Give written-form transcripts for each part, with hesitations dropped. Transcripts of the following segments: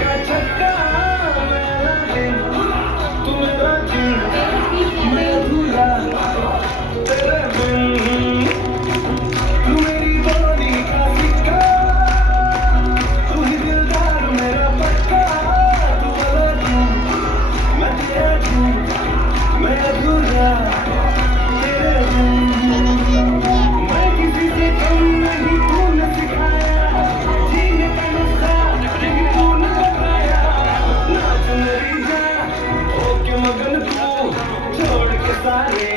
का छक्का मेरा दिन, तू मेरा दिल, मैं अधूरा तेरे बिन, तू मेरी बॉडी का सिक्का, तू ही दिलदार मेरा पक्का, तू वाला तू, मैं तेरा तू, मैं अधूरा तेरे बिन, मैं किसी से कम नहीं, तूने सिखाया जीने का नुस्खा, लेकिन तूने बताया नाच मेरी जान, होके मगन तू छोड़ के सारे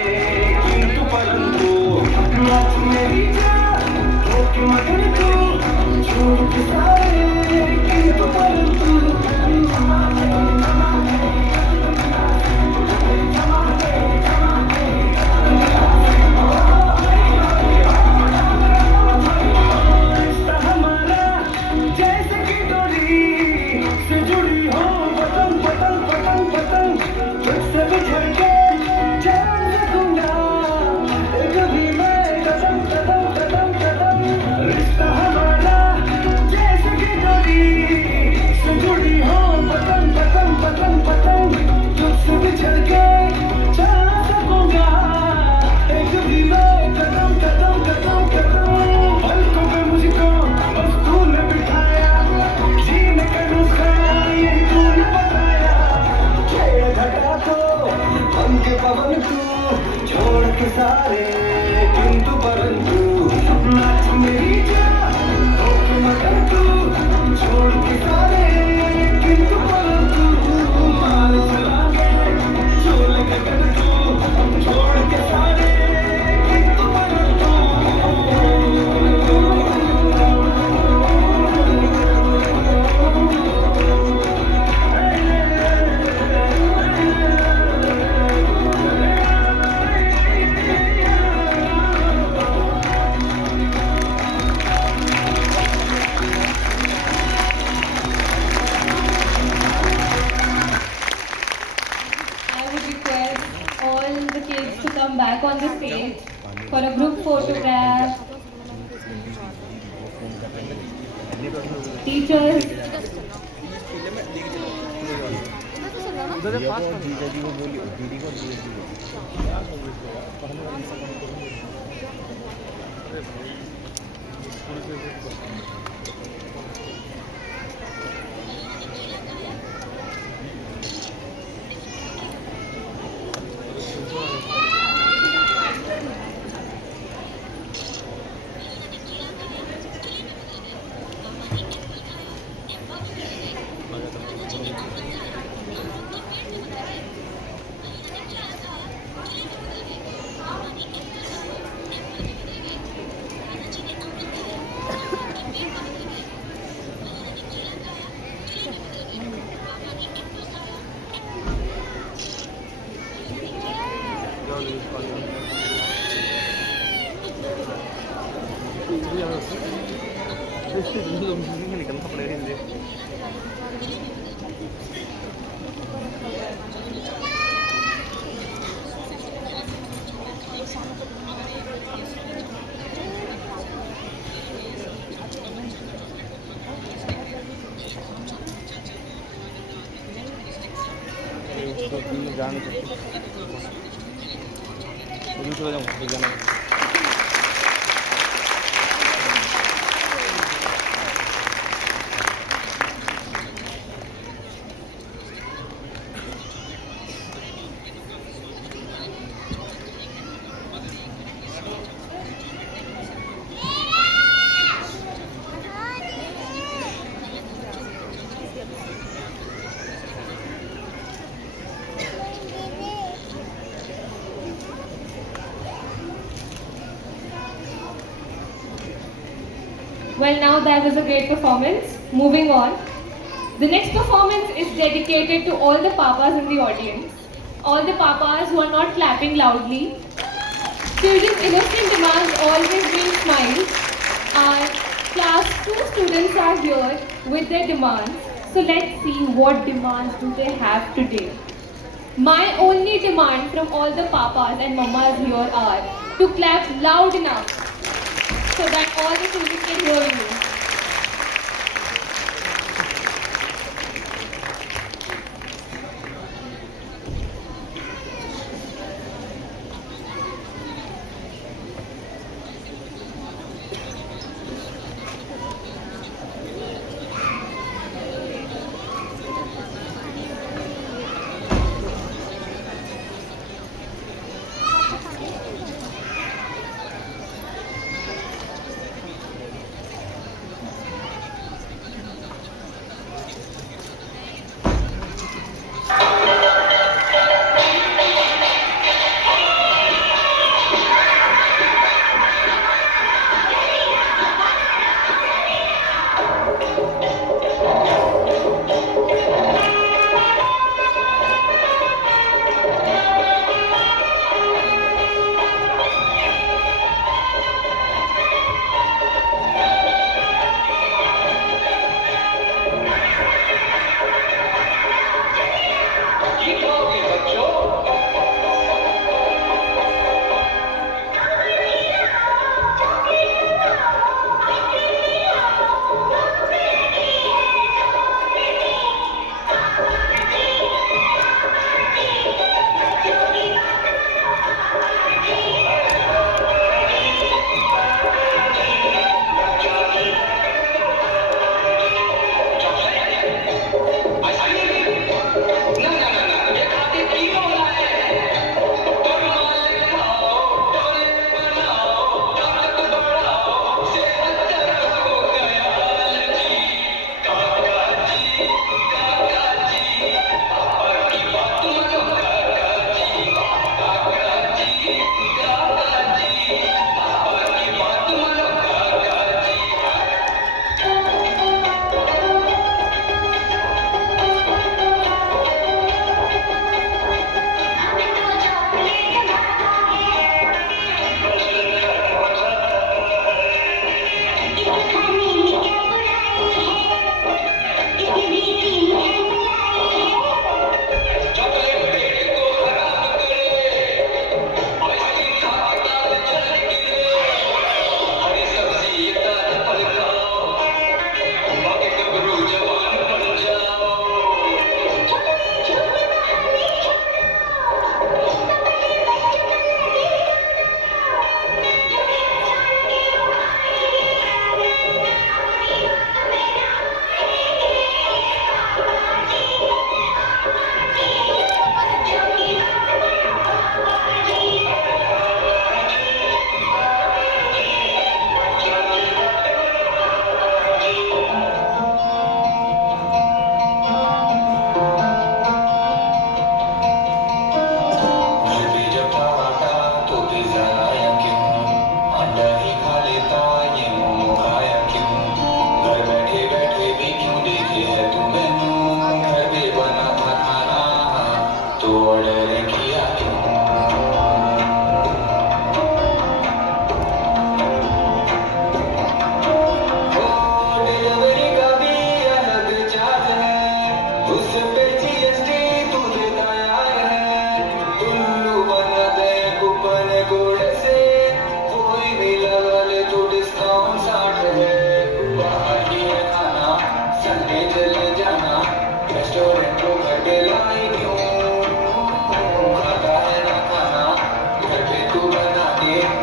किंतु परंतु, नाच मेरी जान, होके मगन तू छोड़ के सारे किंतु परंतु. रिश्ता हमारा जैसे कि डोरी से जुड़ी हो, बटन बटन बटन बटन, तुझसे बिछड़ के जान सकूंगा कभी मैं, कदम कदम कदम कदम. रिश्ता हमारा जैसे कि डोरी से जुड़ी हो, बटन बटन बटन बटन, तुझसे बिछड़ के जान सकूंगा कभी मैं, कदम कदम कदम कदम. पलकों पे मुझको बस तूने बिठाया, जीने का नुस्खा यही तूने बताया, छेड़ घटा तो बन के पवन तू, छोड़ के सारे किंतु परंतु, नाच मेरी जान, होके मगन तू छोड़ के सारे किंतु परंतु, मार चला के छोड़ के गगन तू, छोड़ के सारे किंतु परंतु. I would request all the kids to come back on the stage for a group photograph. Teachers, well, now that was a great performance. Moving on. The next performance is dedicated to all the papas in the audience. All the papas who are not clapping loudly. Children's innocent demands always bring smiles. Our class 2 students are here with their demands. So let's see what demands do they have today. My only demand from all the papas and mamas here are to clap loud enough so that all the children can hear you.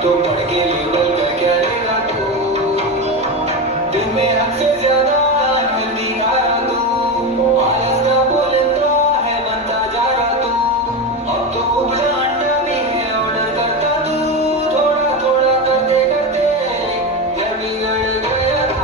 तो पढ़ के level का क्या लेगा तू, दिन में हद से ज्यादा जल्दी आ रहा तू, आलस का बोलता है बनता जा रहा तू, अब तो उपजा अंडा भी है ऑर्डर करता तू, थोड़ा थोड़ा करते करते घर बिगड़ गया तू।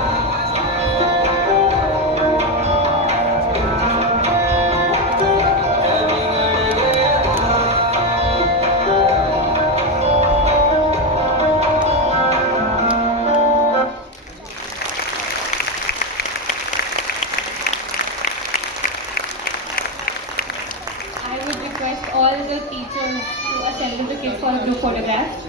I would request all the teachers to assemble the kids for a group photograph.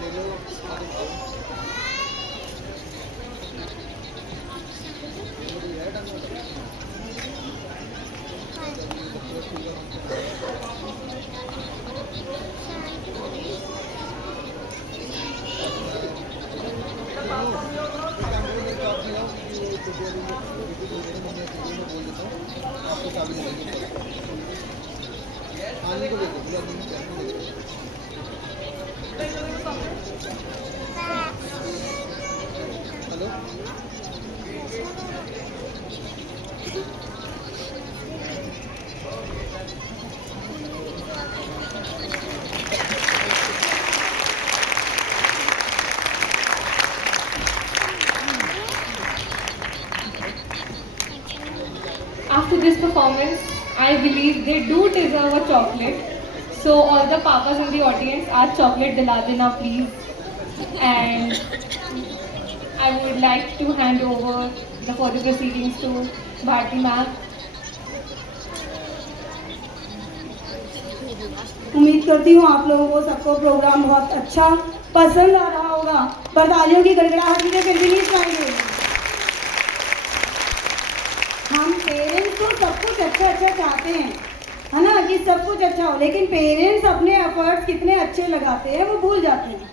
After this performance, I believe they do deserve a chocolate. So all the papas in the audience, ask chocolate dila dena please. And I would like to hand over the further proceedings to Bharti ma'am. उम्मीद करती हूँ आप लोगों को सबको programme बहुत अच्छा पसंद आ रहा होगा, पर तालियों की गड़गड़ाहट भी फिर भी नहीं सुनाई। हम पेरेंट्स तो सब कुछ अच्छा चाहते हैं, है ना, कि सब कुछ अच्छा हो, लेकिन पेरेंट्स अपने एफर्ट्स कितने अच्छे लगाते हैं वो भूल जाते हैं।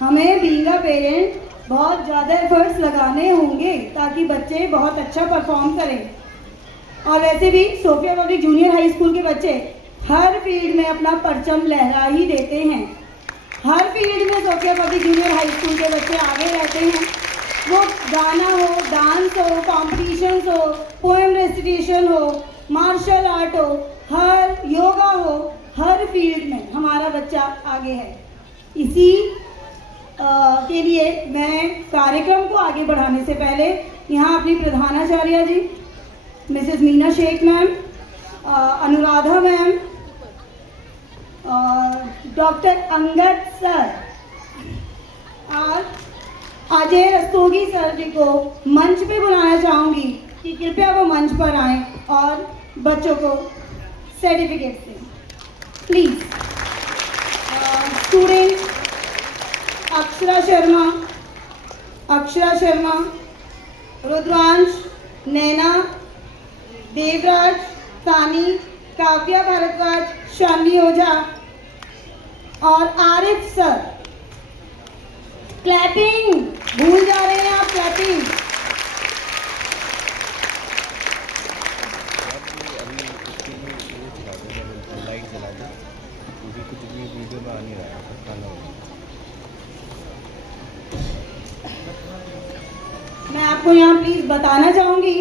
हमें बीइंग अ पेरेंट बहुत ज़्यादा एफर्ट्स लगाने होंगे ताकि बच्चे बहुत अच्छा परफॉर्म करें। और वैसे भी Sofia public junior high school के बच्चे हर फील्ड में अपना परचम लहरा ही देते हैं। हर फील्ड में Sofia public junior high school के बच्चे आगे रहते हैं। वो गाना हो, डांस हो, कॉम्पिटिशन्स हो, पोएम रेसिटेशन हो, मार्शल आर्ट हो, हर योगा हो, हर फील्ड में हमारा बच्चा आगे है। इसी के लिए मैं कार्यक्रम को आगे बढ़ाने से पहले यहाँ अपनी प्रधानाचार्य जी Mrs Meena Shaikh ma'am, Anuradha ma'am, doctor Angad sir और अजय रस्तोगी सर जी को मंच पे बुलाना चाहूँगी कि कृपया वो मंच पर आएं और बच्चों को सर्टिफिकेट दें प्लीज़। स्टूडेंट अक्षरा शर्मा, रुद्रांश, नैना, देवराज, सानी, काव्या भारद्वाज, शालिनी ओझा और आरिफ सर। क्लैपिंग भूल जा रहे हैं आप, क्लैपिंग। मैं आपको यहाँ प्लीज बताना चाहूंगी,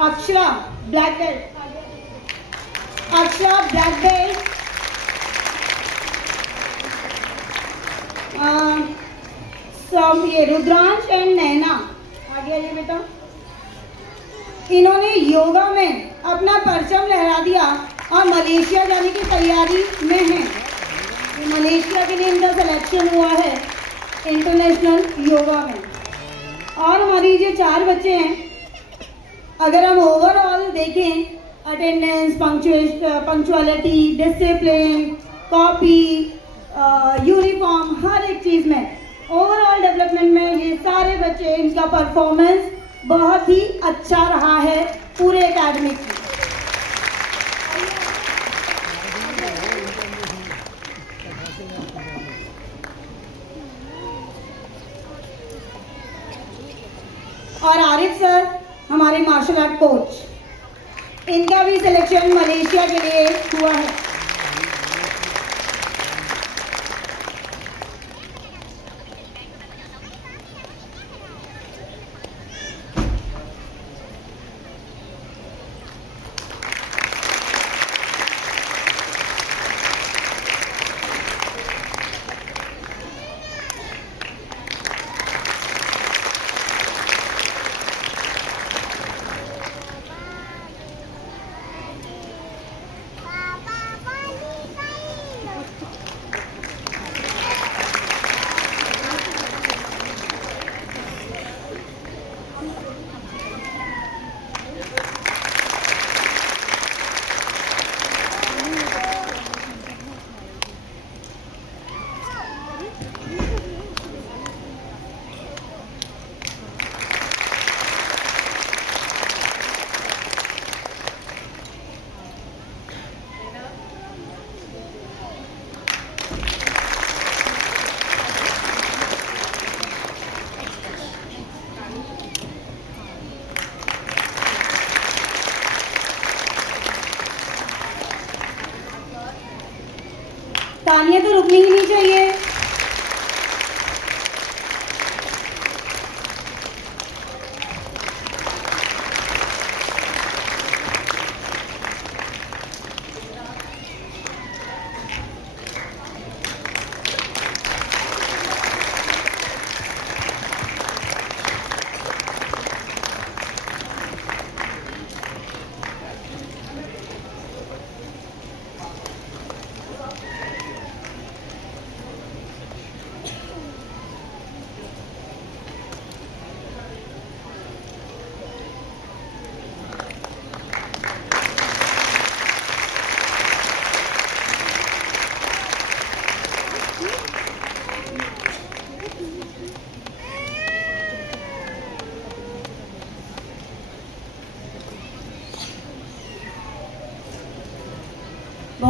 Akshara black belt, Akshara black belt, ये रुद्रांश एंड नैना आगे आइए बेटा। इन्होंने योगा में अपना परचम लहरा दिया और मलेशिया जाने की तैयारी में हैं। मलेशिया के लिए इनका सिलेक्शन हुआ है इंटरनेशनल योगा में। और हमारी जो 4 बच्चे हैं, अगर हम ओवरऑल देखें, attendance, punctuality, discipline, copy, uniform, हर एक चीज़ में ओवरऑल डेवलपमेंट में ये सारे बच्चे, इनका परफॉर्मेंस बहुत ही अच्छा रहा है पूरे एकेडमिक में। और आरिफ सर हमारे मार्शल आर्ट कोच, इनका भी सिलेक्शन मलेशिया के लिए हुआ है।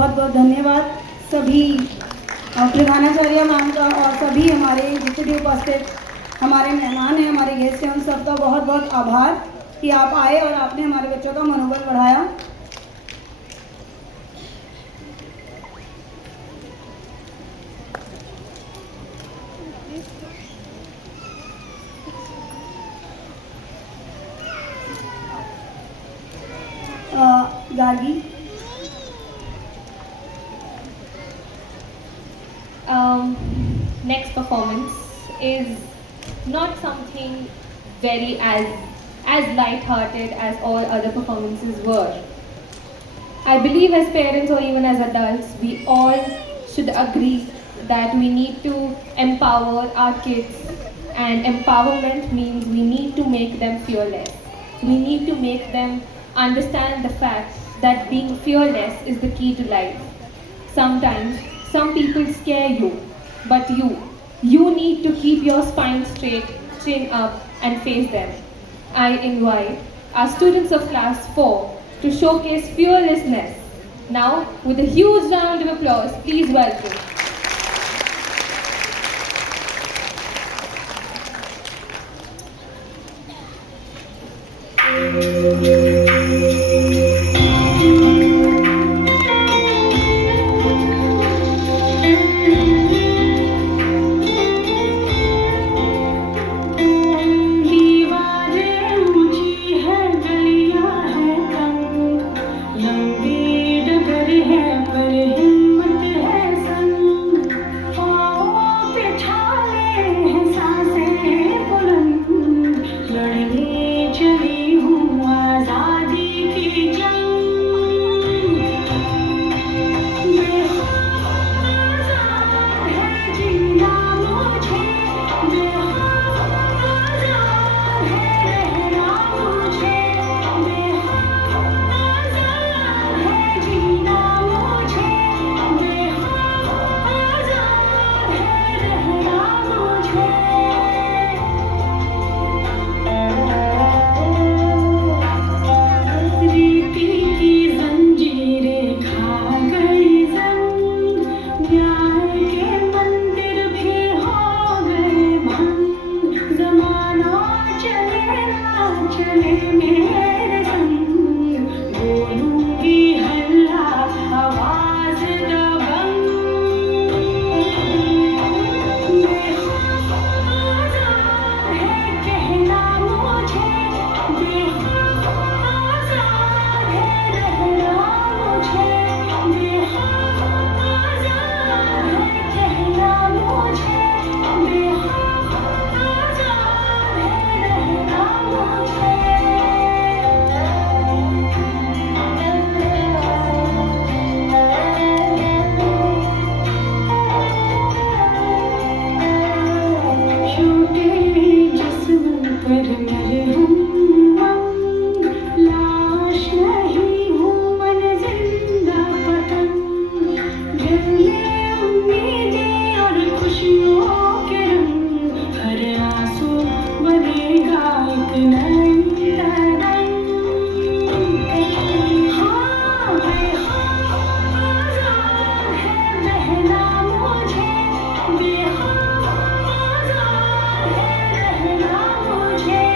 बहुत बहुत धन्यवाद सभी प्रधानाचार्य मैम का और सभी हमारे जितने भी उपस्थित हमारे मेहमान हैं, हमारे गेस्ट हैं, उन सबका बहुत बहुत आभार कि आप आए और आपने हमारे बच्चों का मनोबल बढ़ाया। Gargi. Next performance is not something very as light-hearted as all other performances were. I believe as parents or even as adults, we all should agree that we need to empower our kids, and empowerment means we need to make them fearless. We need to make them understand the fact that being fearless is the key to life. Sometimes some people scare you, but you need to keep your spine straight, chin up, and face them. I invite our students of class 4 to showcase fearlessness. Now, with a huge round of applause, please welcome. दीवारें ऊंची है, गलियां है तंग, लंबी डगर है पर हिम्मत है संग, पाँव पे छाले हैं सांसें बुलंद, लड़ने चली हूँ आजादी की जंग। बेखौफ है जीना मुझे, बेखौफ है रहना मुझे, बेखौफ है जीना मुझे, बेखौफ है रहना मुझे। रीति की जंजीरें खा गई जंग, न्याय के मंदिर भी हो गए भंग, जमाना चले ना चले मेरे संग, बोलूंगी हल्ला आवाज दबंग। बेखौफ है कहना मुझे, बेखौफ है रहना मुझे, बेखौफ है कहना मुझे, बेखौफ है रहना मुझे। छोटे जिस्म पर मरहूम, लाश नहीं हूँ मन जिंदा पतंग, दिल में उम्मीदें और खुशियों के रंग, हर आंसू बनेगा एक नई तरंग। हाँ, बेखौफ है बहना मुझे, बेखौफ है रहना मुझे,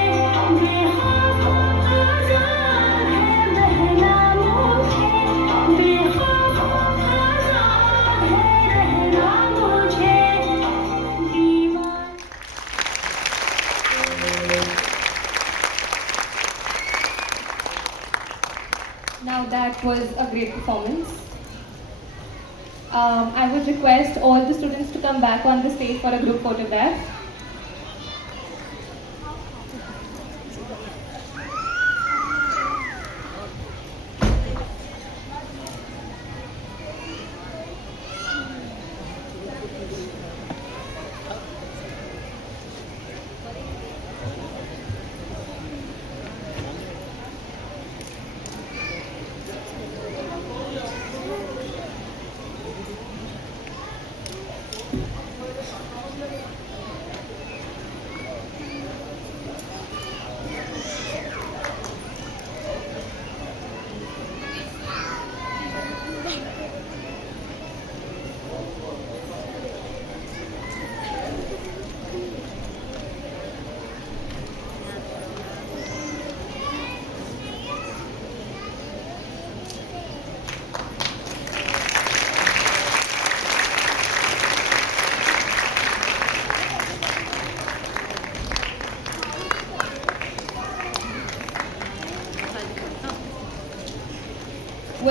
बेखौफ है बहना मुझे, बेखौफ है रहना मुझे। दीवार Now that was a great performance. I would request all the students to come back on the stage for a group photograph.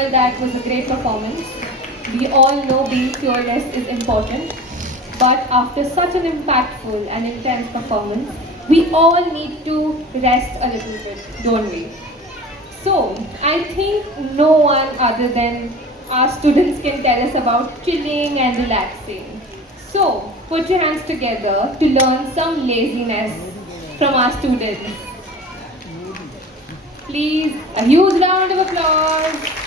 Well, that was a great performance. We all know being fearless is important, but after such an impactful and intense performance, we all need to rest a little bit, don't we? So, I think no one other than our students can tell us about chilling and relaxing. So, put your hands together to learn some laziness from our students. Please, a huge round of applause.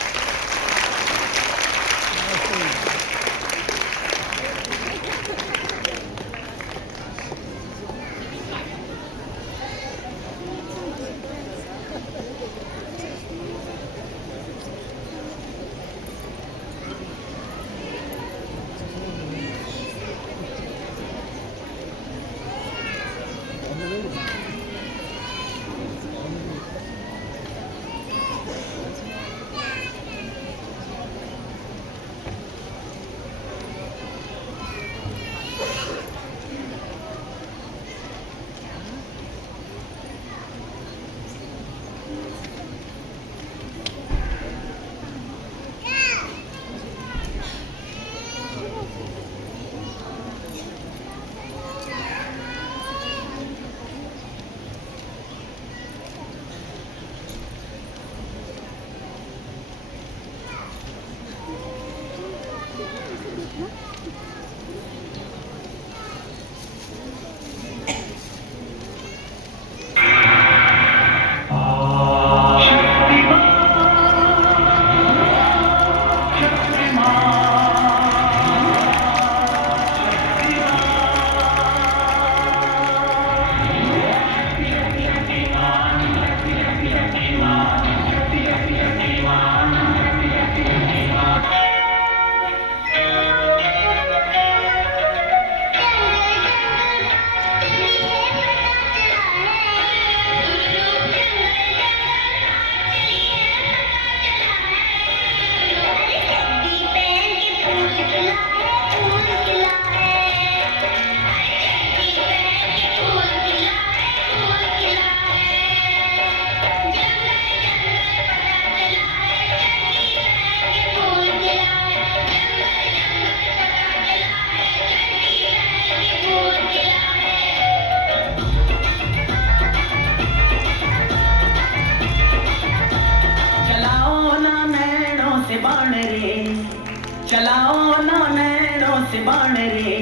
चलाओ ना नैनों से बाण रे,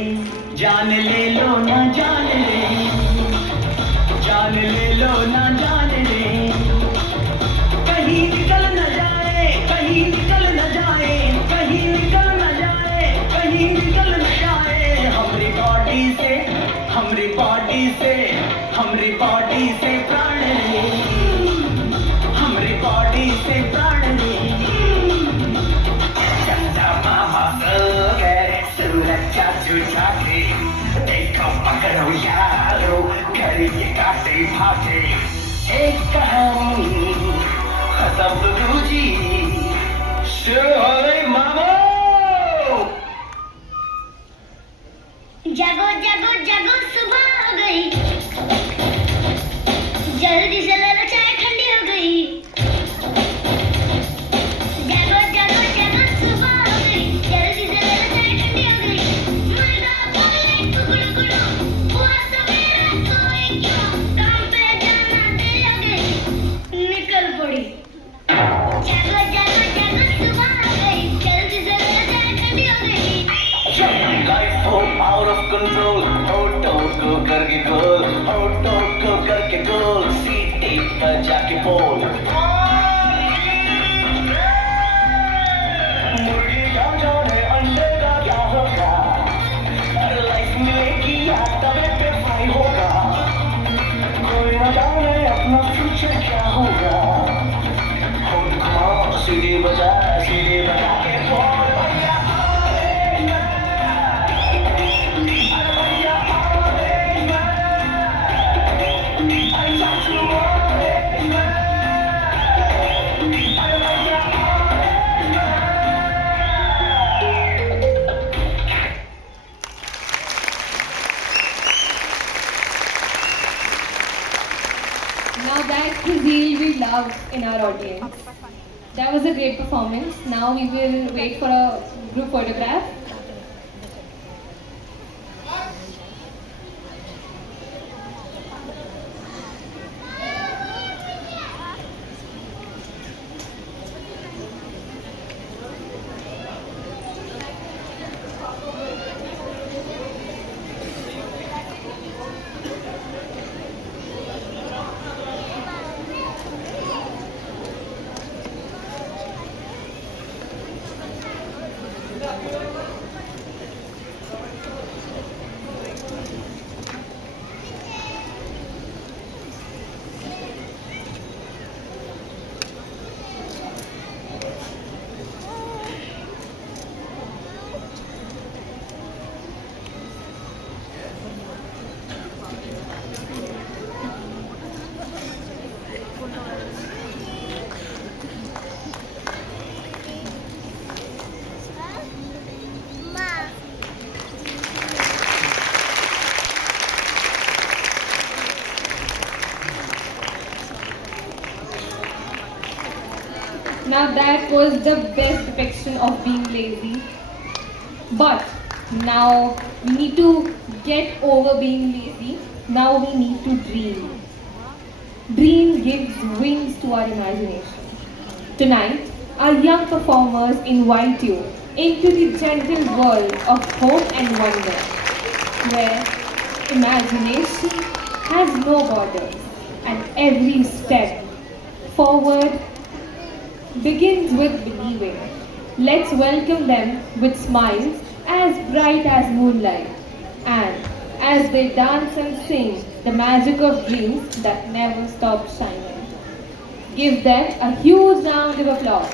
जान ले लो ना जान रे, जान ले लो ना जान रे, कहीं निकल न जाए, कहीं निकल न जाए, कहीं निकल न जाए, कहीं निकल न जाए, हमारी बॉडी से, हमारी बॉडी से, हमारी बॉडी से प्राण रे, हमारी बॉडी से प्राण रे। देखो पकड़ो यारो, करिए काटे भागे, एक कहानी खत्म गुरुजी, शुरू हो गई मामो। जागो जागो जागो सुबह हो गई, जल्दी से ले लो चाय ठंडी हो गई। जागो जागो जागो सुबह हो गई, जल्दी से ले लो चाय ठंडी हो गई। मुर्गा बोले कुकड़ू कुकड़ू, हुआ सवेरा सोए क्यों, काम पे जाना देर हो गई, निकल पड़ी। जागो जागो जागो सुबह हो गई, जल्दी से ले लो चाय ठंडी हो गई। Life हो out of control, होठों को करके गोल, होठों को करके गोल, सीटे पर जाके बोल। मुर्गी क्या जाने अंडे का क्या होगा, लाइफ मिलेगी या तवे पे फ्राई होगा, कोई न जाने अपना फ्यूचर क्या होगा। होठ घुमाओ, सीढ़ी बजा के बोल। Now that cuisine we love in our audience. That was a great performance. Now we will wait for a group photograph. Now that was the best depiction of being lazy. But now we need to get over being lazy. Now we need to dream. Dream gives wings to our imagination. Tonight, our young performers invite you into the gentle world of hope and wonder, where imagination has no borders and every step forward begins with believing. Let's welcome them with smiles as bright as moonlight, and as they dance and sing the magic of dreams that never stop shining. Give them a huge round of applause.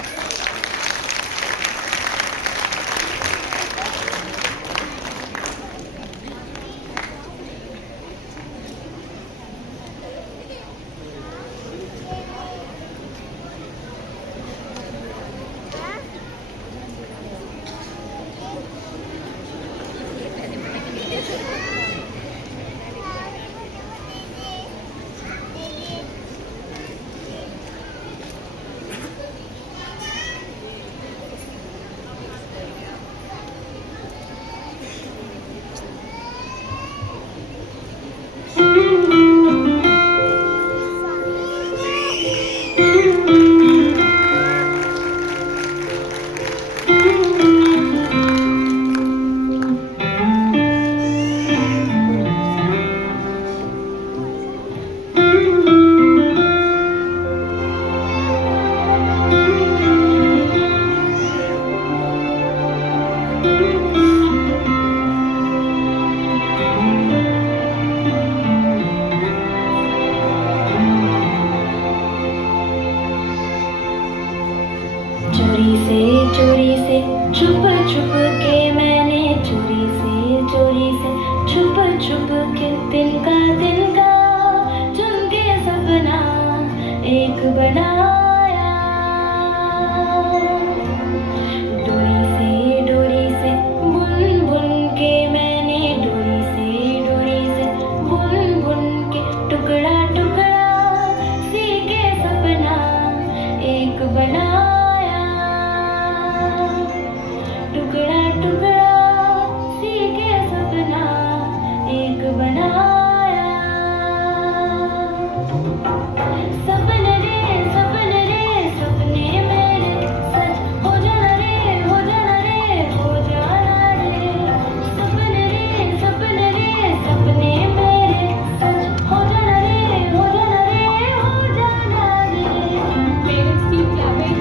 चोरी से छुप छुप के मैंने चोरी से छुप के तिनका चुन के सपना एक बनाया। डोरी से बुन बुन के मैंने डोरी से बुन बुन के टुकड़ा टुकड़ा सी के सपना एक बनाया। टुकड़ा टुकड़ा सी के सपना एक बनाया। सपने सपने मेरे सच हो जाना रे हो जाना रे हो जाना रे। सपने सपने मेरे सच हो जाना रे हो जाना रे हो जाना रे। Parents keep clapping.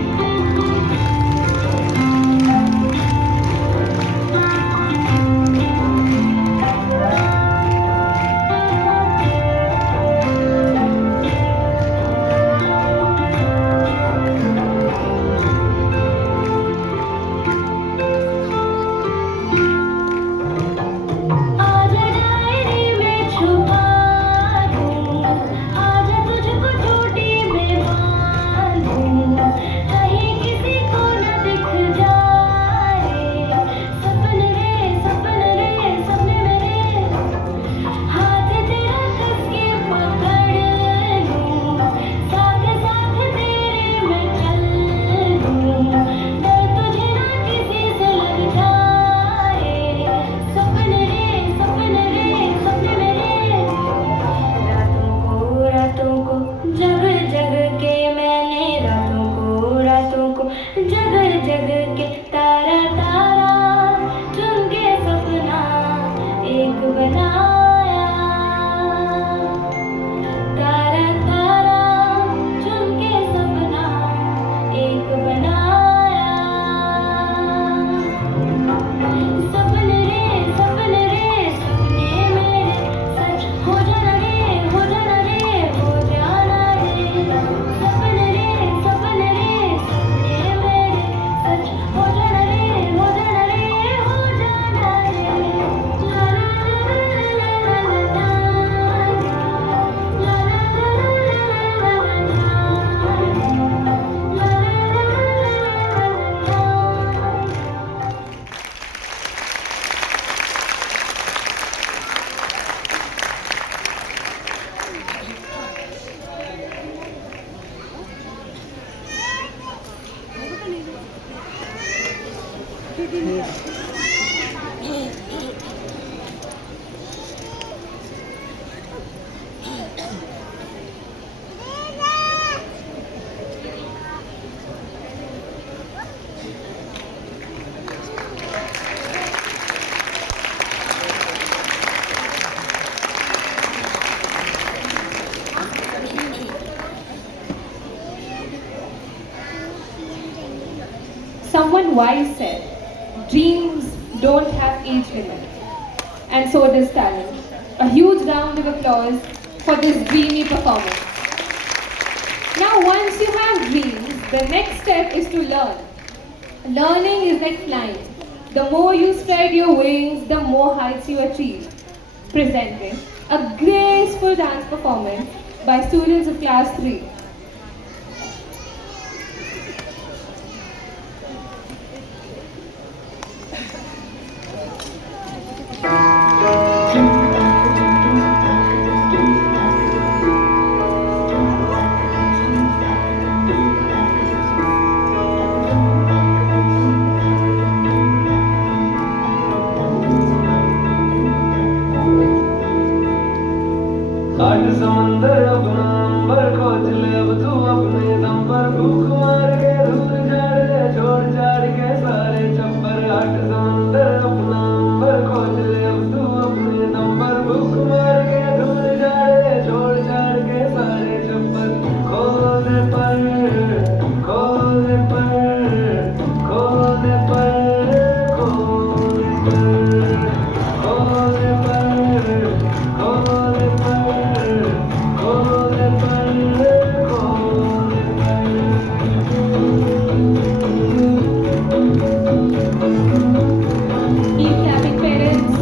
Someone wise said, dreams don't have age limit, and so does talent. A huge round of applause for this dreamy performance. Now, once you have dreams, the next step is to learn. Learning is like flying. The more you spread your wings, the more heights you achieve. Presenting a graceful dance performance by students of class 3. आठ समंदर अपना अंबर खोज ले अब तू अपने दम पर भूख मार के दूर झाड़ दे छोड़ छाड़ के सारे चप्पर आठ समंदर अपना अंबर खोज ले अब तू अपने दम पर भूख मार के दूर झाड़ दे छोड़ छाड़ के सारे चप्पर खोल दे पर खोल दे पर खोल दे पर खोल दे पर खोल दे पर खोल दे Keep clapping, parents.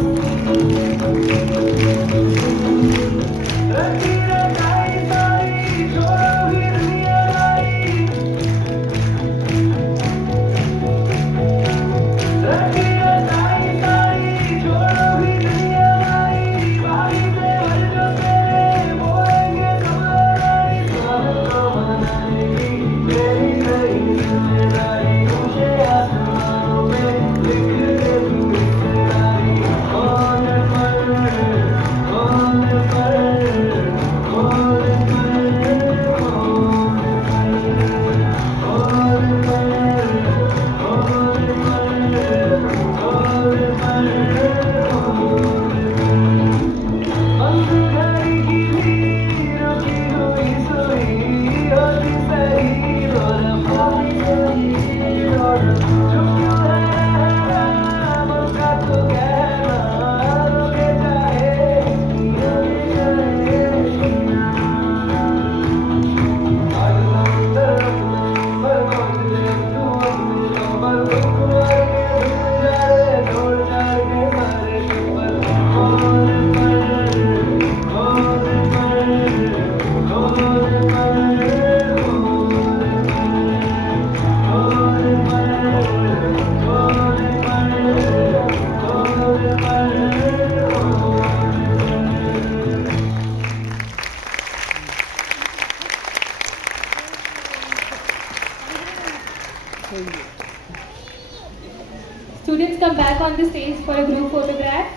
Students come back on the stage for a group photograph.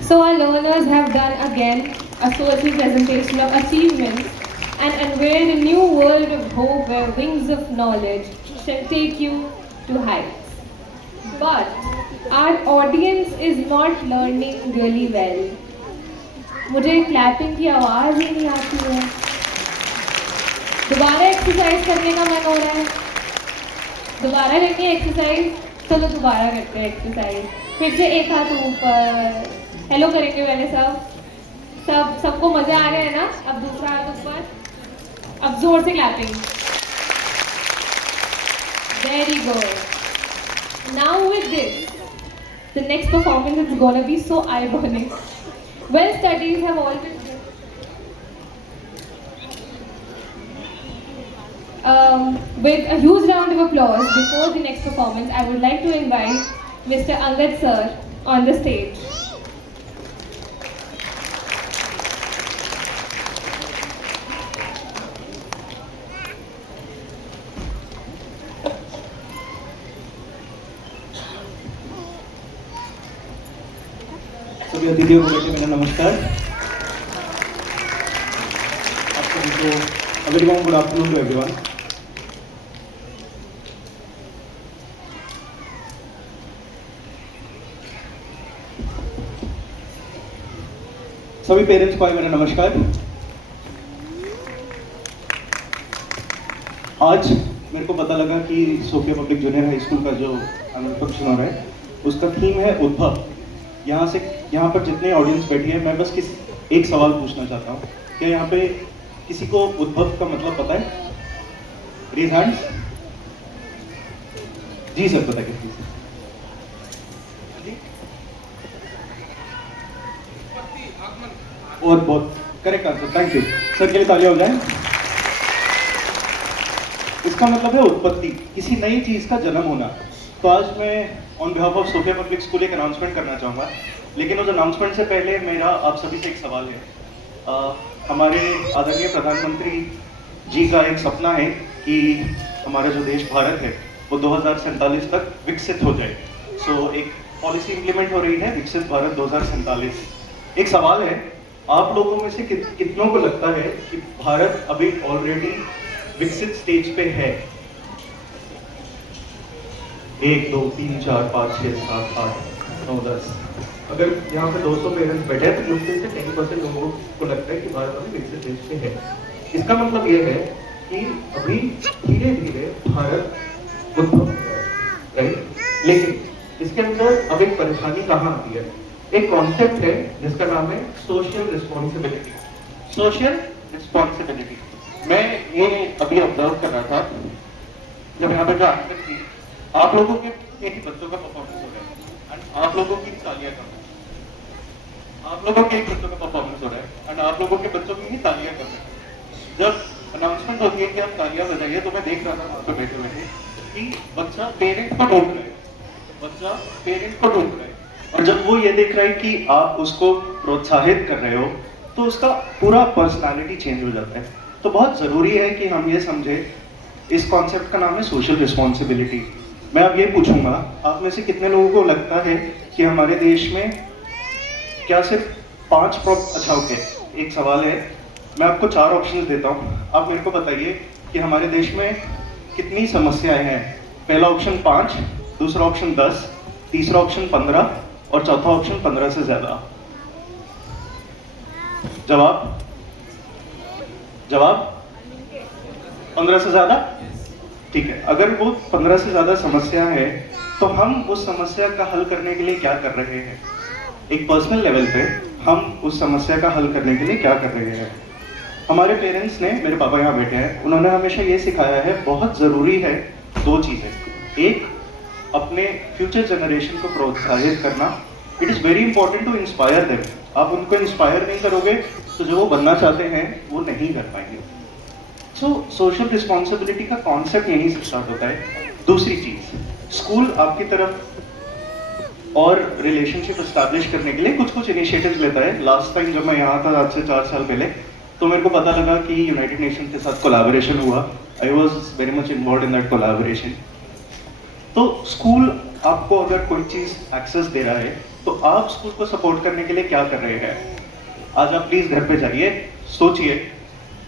So our learners have done again a social presentation of achievements and unveiled a new world of hope where wings of knowledge shall take you to heights. But our audience is not learning really well. मुझे clapping की आवाज़ ही नहीं आती है. दोबारा exercise करने का मन हो रहा है. दोबारा करनी है एक्सरसाइज, चलो दोबारा करते हैं एक्सरसाइज। फिर से एक हाथ ऊपर, हेलो करेंगे पहले सबको मजा आ रहा है ना? अब दूसरा हाथ ऊपर, अब जोर से clapping. Very good. Now with this, the next performance is gonna be so eye-burning. Well, studies have always with a huge round of applause before the next performance, I would like to invite Mr. Angad sir on the stage. सभी अतिथियों को बैठे मेरा नमस्कार। आप सभी को अभी गुड आफ्टरनून टू एवरीवन। सभी पेरेंट्स को मेरा नमस्कार। आज मेरे को पता लगा कि Sofia public junior high school का जो एनुअल फंक्शन हो रहा है उसका थीम है उद्भव। यहाँ पर जितने ऑडियंस बैठी है, मैं बस एक सवाल पूछना चाहता हूँ। क्या यहाँ पे किसी को उद्भव का मतलब पता है? Raise hands. जी सर, पता है। और बहुत correct answer, thank you sir, के लिए तालियां हो जाए। इसका मतलब है उत्पत्ति, किसी नई चीज का जन्म होना। तो आज मैं on behalf of Sofia public school एक अनाउंसमेंट करना चाहूँगा, लेकिन उस अनाउंसमेंट से पहले मेरा आप सभी से एक सवाल है। हमारे आदरणीय प्रधानमंत्री जी का एक सपना है कि हमारा जो देश भारत है वो 2047 तक विकसित हो जाए। सो एक पॉलिसी इंप्लीमेंट हो रही है, विकसित भारत 2047। एक सवाल है, आप लोगों में से कितनों को लगता है कि भारत अभी ऑलरेडी विकसित स्टेज पे है? 1 2 3 4 5 6 7 8 9 10। अगर यहाँ पे 200 पेरेंट्स बैठे हैं तो मुश्किल से 10% लोगों को लगता है कि भारत अभी विकसित देश पे है। इसका मतलब ये है कि अभी धीरे धीरे भारत उद्भव हो रहा है, राइट? लेकिन इसके अंदर अब एक परेशानी कहाँ आती है? एक कॉन्सेप्ट है जिसका नाम है सोशल रिस्पॉन्सिबिलिटी। सोशल रिस्पॉन्सिबिलिटी मैं ये अभी ऑब्जर्व कर रहा था जब यहाँ पे जो आंसर थी, आप लोगों के ही बच्चों का परफॉर्मेंस हो रहा है एंड आप लोगों की तालियां कर रहे हैं। आप लोगों के एक बच्चों का परफॉर्मेंस हो रहा है एंड आप लोगों के बच्चों की ही तालियां कर रहे हैं। जब अनाउंसमेंट होती है कि आप तालियां बजाइए, तो मैं देख रहा था वहाँ पे बैठे बैठे कि बच्चा पेरेंट को ढूंढ रहा है, बच्चा पेरेंट को ढूंढ रहा है। और जब वो ये देख रहा है कि आप उसको प्रोत्साहित कर रहे हो तो उसका पूरा पर्सनालिटी चेंज हो जाता है। तो बहुत ज़रूरी है कि हम ये समझें, इस कॉन्सेप्ट का नाम है सोशल रिस्पॉन्सिबिलिटी। मैं अब ये पूछूंगा, आप में से कितने लोगों को लगता है कि हमारे देश में क्या सिर्फ 5 अच्छा ओके, एक सवाल है, मैं आपको 4 ऑप्शंस देता हूँ, आप मेरे को बताइए कि हमारे देश में कितनी समस्याएं हैं। पहला ऑप्शन 5, दूसरा ऑप्शन 10, तीसरा ऑप्शन 15 और चौथा ऑप्शन 15 से ज्यादा। जवाब 15 से ज्यादा, ठीक है। अगर वो 15 से ज्यादा समस्या है तो हम उस समस्या का हल करने के लिए क्या कर रहे हैं? एक पर्सनल लेवल पे हम उस समस्या का हल करने के लिए क्या कर रहे हैं? हमारे पेरेंट्स ने, मेरे पापा यहाँ बैठे हैं, उन्होंने हमेशा ये सिखाया है, बहुत ज़रूरी है 2 चीज़ें। एक, अपने फ्यूचर जनरेशन को प्रोत्साहित करना। It is very important to inspire them. आप उनको इंस्पायर नहीं करोगे तो जो वो बनना चाहते हैं वो नहीं कर पाएंगे। सो सोशल रिस्पॉन्सिबिलिटी का कॉन्सेप्ट यहीं से स्टार्ट होता है। दूसरी चीज़, स्कूल आपकी तरफ और रिलेशनशिप एस्टैब्लिश करने के लिए कुछ इनिशिएटिव्स लेता है। लास्ट टाइम जब मैं यहाँ था, आज से 4 साल पहले, तो मेरे को पता लगा कि यूनाइटेड नेशन के साथ कोलैबोरेशन हुआ। I was very much involve in that collaboration. तो स्कूल आपको अगर कोई चीज़ एक्सेस दे रहा है तो आप स्कूल को सपोर्ट करने के लिए क्या कर रहे हैं? आज आप प्लीज़ घर पे जाइए, सोचिए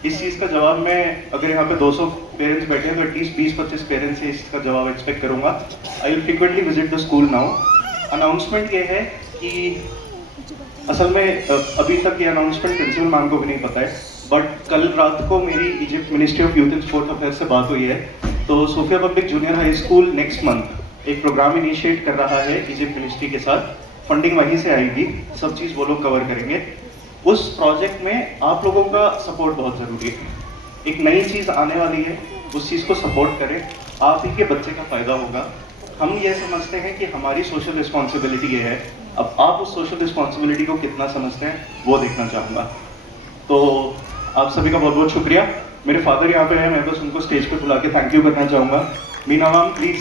इस चीज़ का जवाब। मैं अगर यहाँ पे 200 पेरेंट्स बैठे हैं तो एटलीस्ट 20-25 पेरेंट्स से इसका जवाब एक्सपेक्ट करूँगा। I will frequently visit the school now. Announcement ये है कि असल में अभी तक ये अनाउंसमेंट प्रिंसिपल मैम को भी नहीं पता है, बट कल रात को मेरी Egypt ministry of youth and sports affairs से बात हुई है तो Sofia public junior high school next month एक प्रोग्राम इनिशिएट कर रहा है इजिप्ट मिनिस्ट्री के साथ। फंडिंग वहीं से आएगी, सब चीज़ वो लोग कवर करेंगे। उस प्रोजेक्ट में आप लोगों का सपोर्ट बहुत ज़रूरी है। एक नई चीज़ आने वाली है, उस चीज़ को सपोर्ट करें, आप ही के बच्चे का फ़ायदा होगा। हम ये समझते हैं कि हमारी सोशल रिस्पॉन्सिबिलिटी ये है, अब आप उस सोशल रिस्पॉन्सिबिलिटी को कितना समझते हैं वो देखना चाहूँगा। तो आप सभी का बहुत बहुत शुक्रिया। मेरे फादर यहाँ पे हैं, मैं बस उनको स्टेज पे बुला के थैंक यू करना चाहूँगा। मीना मैम प्लीज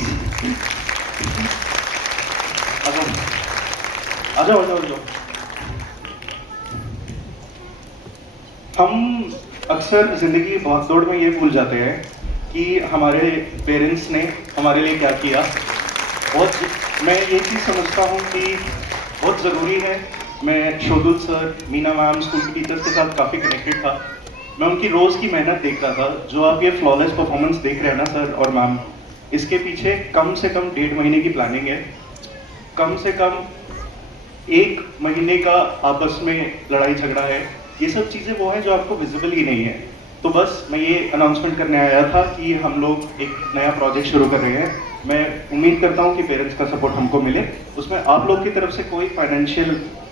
आ जाओ आ जाओ। हम अक्सर ज़िंदगी भागदौड़ में ये भूल जाते हैं कि हमारे पेरेंट्स ने हमारे लिए क्या किया। मैं ये चीज़ समझता हूँ कि बहुत ज़रूरी है। मैं शोदुल सर, मीना मैम, स्कूल के टीचर्स के साथ काफ़ी कनेक्टेड था। मैं उनकी रोज़ की मेहनत देख रहा था। जो आप ये फ्लॉलेस परफॉर्मेंस देख रहे हैं ना सर और मैम, इसके पीछे कम से कम 1.5 महीने की प्लानिंग है। कम से कम 1 महीने का आपस में लड़ाई झगड़ा है। ये सब चीज़ें वो हैं जो आपको विजिबल ही नहीं है। तो बस मैं ये अनाउंसमेंट करने आया था कि हम लोग एक नया प्रोजेक्ट शुरू कर रहे हैं। मैं उम्मीद करता हूँ कि पेरेंट्स का सपोर्ट हमको मिले। उसमें आप लोग की तरफ से कोई फाइनेंशियल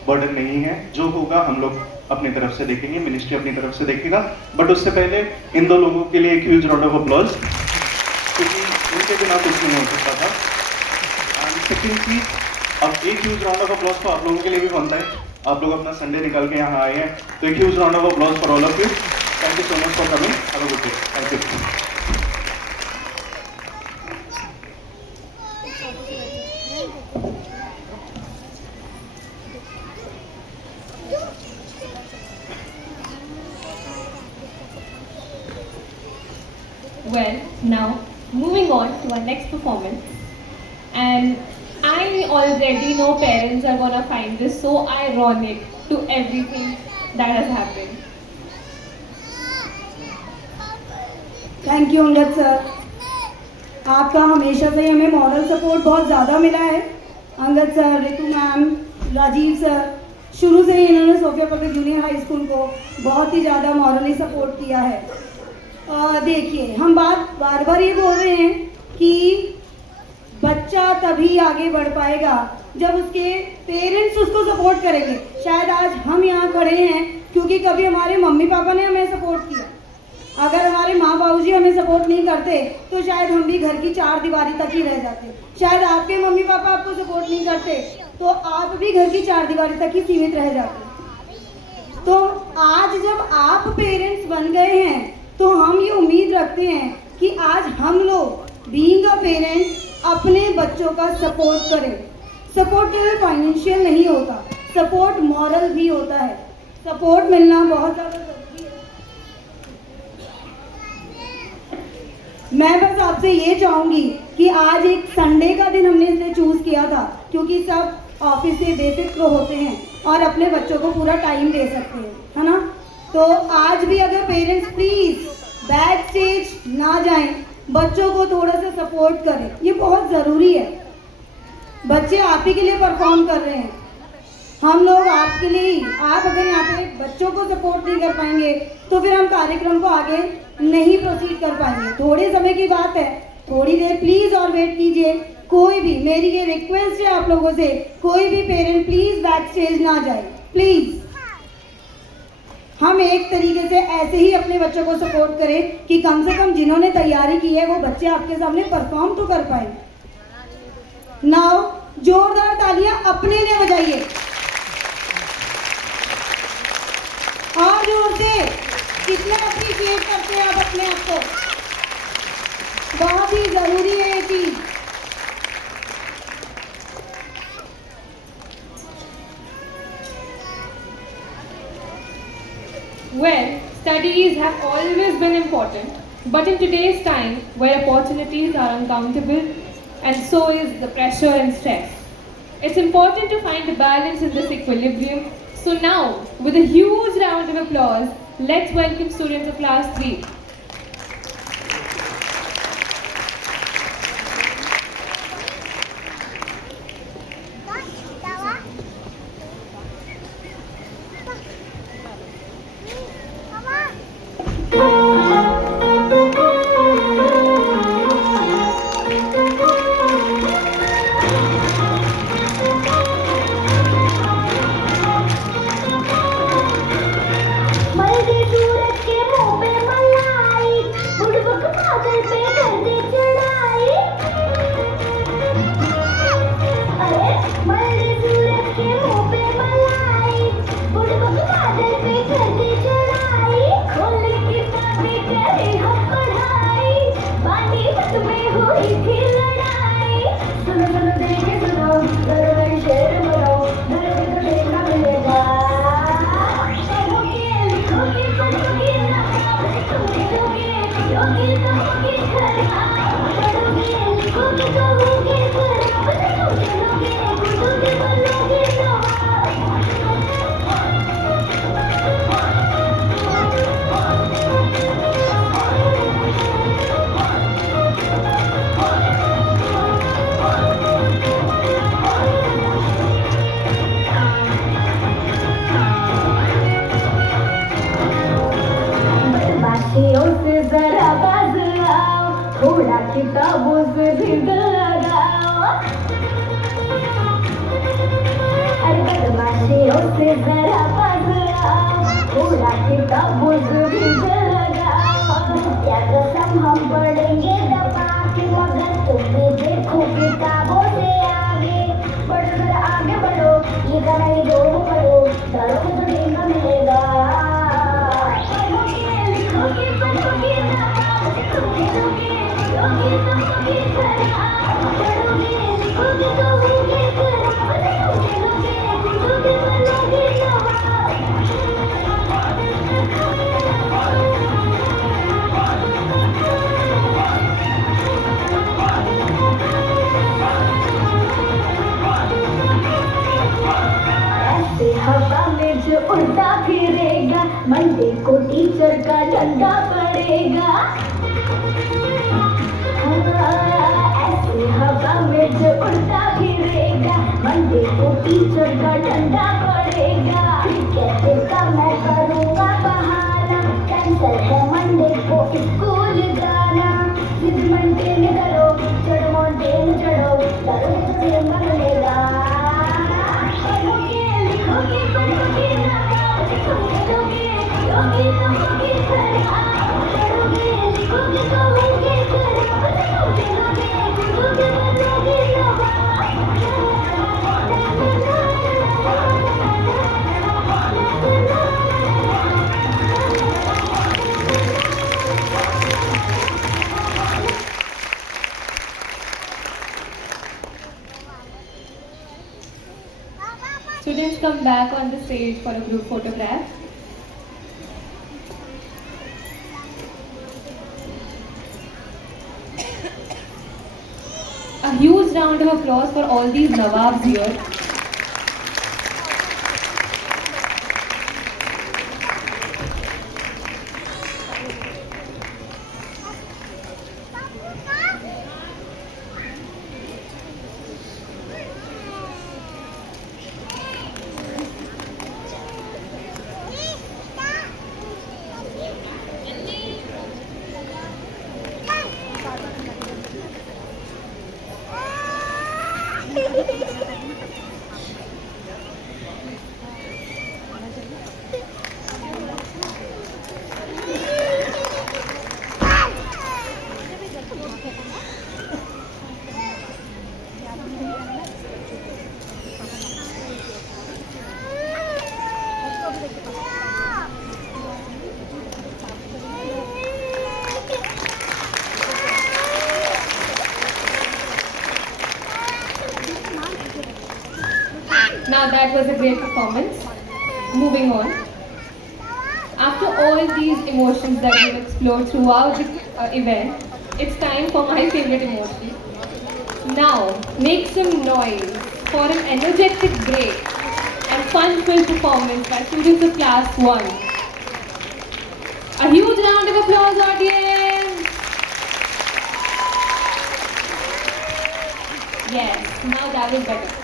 बर्डन नहीं है। जो होगा हम लोग अपनी तरफ से देखेंगे, मिनिस्ट्री अपनी तरफ से देखेगा। बट उससे पहले इन 2 लोगों के लिए एक ह्यूज राउंड ऑफ अप्लॉज, क्योंकि उनके बिना कुछ नहीं हो सकता था। एंड सेकेंड चीज, अब एक ह्यूज राउंड ऑफ अप्लॉज तो आप लोगों के लिए भी बनता है। आप लोग अपना संडे निकाल के यहाँ आए हैं, तो एक huge round of applause for all of you. Thank you so much for coming. Have a good day. Thank you. Well, now moving on to our next performance, and I already know parents are gonna find this so ironic to everything that has happened. Thank you Angad sir, आपका हमेशा से हमें moral support बहुत ज़्यादा मिला है। Angad sir, Ritu ma'am, Rajiv sir, शुरू से ही इन्होंने Sofia public junior high school को बहुत ही ज़्यादा मॉरली सपोर्ट किया है। देखिए, हम बार बार ये बोल रहे हैं कि बच्चा तभी आगे बढ़ पाएगा जब उसके पेरेंट्स उसको सपोर्ट करेंगे। शायद आज हम यहाँ खड़े हैं क्योंकि कभी हमारे मम्मी पापा ने हमें सपोर्ट किया। अगर हमारे माँ बाबूजी हमें सपोर्ट नहीं करते तो शायद हम भी घर की 4 दीवारी तक ही रह जाते। शायद आपके मम्मी पापा आपको सपोर्ट नहीं करते तो आप भी घर की 4 दीवारी तक ही सीमित रह जाते। तो आज जब आप पेरेंट्स बन गए हैं तो हम ये उम्मीद रखते हैं कि आज हम लोग बीइंग अ पेरेंट अपने बच्चों का सपोर्ट करें। सपोर्ट केवल फाइनेंशियल नहीं होता, सपोर्ट मॉरल भी होता है। सपोर्ट मिलना बहुत ज़्यादा ज़रूरी है। मैं बस आपसे ये चाहूँगी कि आज एक संडे का दिन हमने इसलिए चूज़ किया था क्योंकि सब ऑफिस से बेफिक्र होते हैं और अपने बच्चों को पूरा टाइम दे सकते हैं, है ना। तो आज भी अगर पेरेंट्स प्लीज़ बैक स्टेज ना जाएं, बच्चों को थोड़ा सा सपोर्ट करें, ये बहुत ज़रूरी है। बच्चे आप ही के लिए परफॉर्म कर रहे हैं, हम लोग आपके लिए ही। आप अगर यहाँ पे बच्चों को सपोर्ट नहीं कर पाएंगे तो फिर हम कार्यक्रम को आगे नहीं प्रोसीड कर पाएंगे। थोड़े समय की बात है, थोड़ी देर प्लीज़ और वेट कीजिए। कोई भी, मेरी ये रिक्वेस्ट है आप लोगों से, कोई भी पेरेंट प्लीज़ बैक स्टेज ना जाए, प्लीज़। हम एक तरीके से ऐसे ही अपने बच्चों को सपोर्ट करें कि कम से कम जिन्होंने तैयारी की है वो बच्चे आपके सामने परफॉर्म तो कर पाए। नाउ जोरदार तालियां अपने लिए बजाइए और जोर से। कितना अप्रिशिएट करते हैं आप अपने आप को, बहुत ही जरूरी है ये चीज। Well, studies have always been important, but in today's time, where opportunities are uncountable, and so is the pressure and stress, it's important to find a balance in this equilibrium. So now, with a huge round of applause, let's welcome students of Class 3. घर में शेर बनो, घर में तो देखना मिलेगा। पढ़ोगे लिखोगे पढ़ोगे कहोगे पियोगे कहोगे घर पढ़ोगे लिखोगे कहोगे घर पढ़ोगे कूदोगे बनोगे बदमाशियों से जरा बाज आओ, थोड़ा किताबों से भी दिल लगाओ। अरे बदमाशियों से जरा बाज आओ, थोड़ा किताबों से भी दिल लगाओ। क्या कसम हम पढ़ेंगे दबा के, मगर तुम भी देखो किताबों से आगे बढ़ो, जरा आगे बढ़ो, ये गाना ये दो पढ़ो, डरो तो देखना मिलेगा। पढ़ोगे पढ़ोगे कहोगे पियोगे कहोगे घर पढ़ोगे लिखोगे कहोगे घर पढ़ोगे कूदोगे बनोगे ऐसे हवा में जो उड़ता फिरेगा, मंडे को टीचर का डंडा पड़ेगा। ऐसे हवा में जो उड़ता फिरेगा, मंडे को टीचर का डंडा पड़ेगा। कहते का मैं करूँगा बहाना, कैंसल है मंडे को स्कूल जाना। जिद मेंटेन करो, चढ़ो माउंटेन चढ़ो, डरो तो देखना मिलेगा। पढ़ोगे लिखोगे पढ़ोगे कहोगे पियोगे कहोगे घर पढ़ोगे लिखोगे कहोगे घर पढ़ोगे कूदोगे बनोगे Students, come back on the stage for a group photograph. A huge round of applause for all these Nawabs here. Now that was a great performance. Moving on. After all these emotions that we've explored throughout the event, it's time for my favorite emotion. Now, make some noise for an energetic break and fun-filled performance by students of Class 1. A huge round of applause, audience! Yes, now that was better.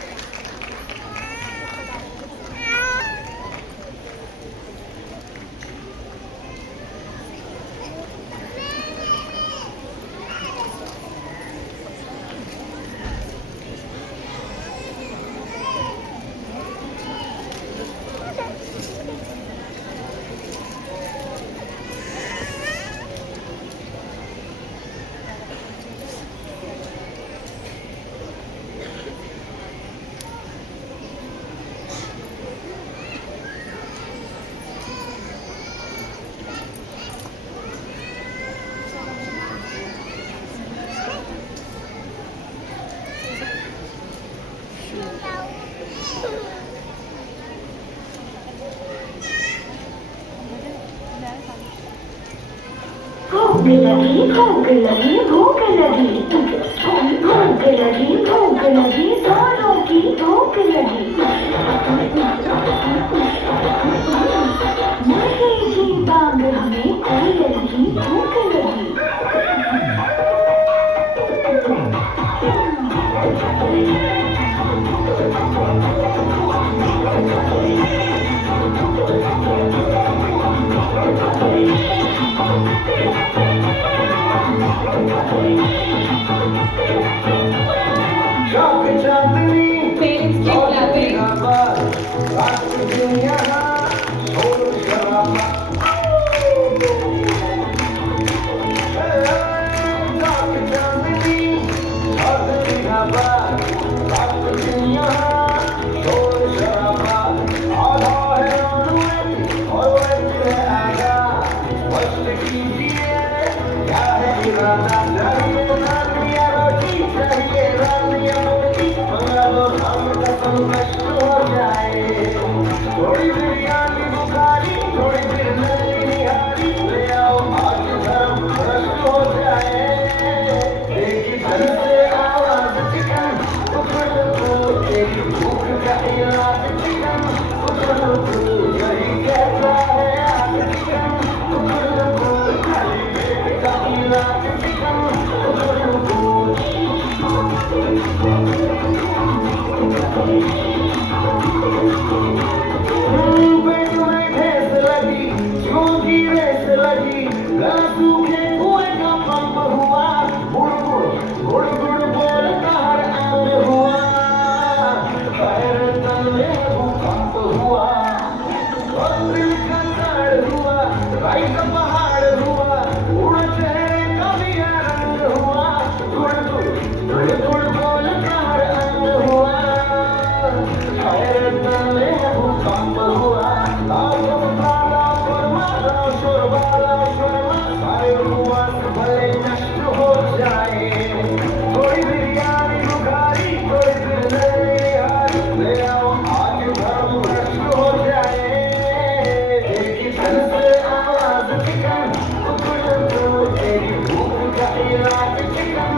भूख लगी भूख लगी भूख लगी भूख लगी भूख लगी दोनों की भूख लगी मुर्गे की टांग हमें कोयल की भूख लगी चाक चांदनी Parents keep clapping. रात दुनिया शोर शराबा चाक चांदनी रात दुनिया शोर शराबा आधा है रोड और वक्त है आगा स्पष्ट कीजिए क्या है इरादा चाहिए रानिया रोटी चाहिए रानिया रोटी मंगा दो हम कसम नष्ट हो जाए थोड़ी बिरयानी बुखारी थोड़ी बिरयानी निहारी ले आओ आज धर्म भ्रष्ट हो जाए देखी घर से आवाज चिकन उखड़ को तेरी भूख का इलाज चिकन उखड़ को यही कहता है आज चिकन उखड़ को खाली पेट का इलाज चिकन उखड़ को पेट में ठेस लगी क्यों की रेस लगी गला सूखे कुएं का पंप हुआ गुड़ गुड़ बोलता हर अंग हुआ पैर तल में भूकंप हुआ और दिल का ताड़ हुआ राई का पहाड़ हुआ उड़ चेहरे का भी रंग हुआ गुड़ गुड़ बोलता हर अंग हुआ पैर तल में भूकंप हुआ सारे हुआ भले नष्ट हो जाए थोड़ी बिरयानी बुखारी थोड़ी बिरयानी ले आओ आज धर्म भ्रष्ट हो जाए एक घर से आवाज चिकन उखड़ को तेरी भूख का इलाज चिकन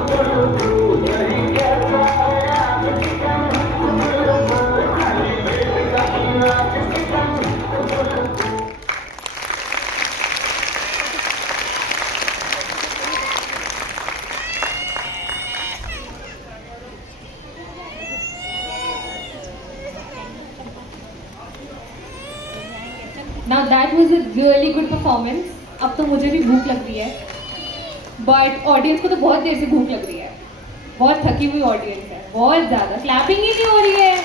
उखड़ को यही कहता है आज चिकन उखड़ को खाली पेट का इलाज चिकन उखड़ को Now that was a really good performance. अब तो मुझे भी भूख लग रही है, बट ऑडियंस को तो बहुत देर से भूख लग रही है. बहुत थकी हुई ऑडियंस है, बहुत ज़्यादा. क्लैपिंग ही नहीं हो रही है.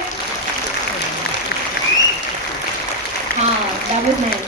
हाँ, that was nice.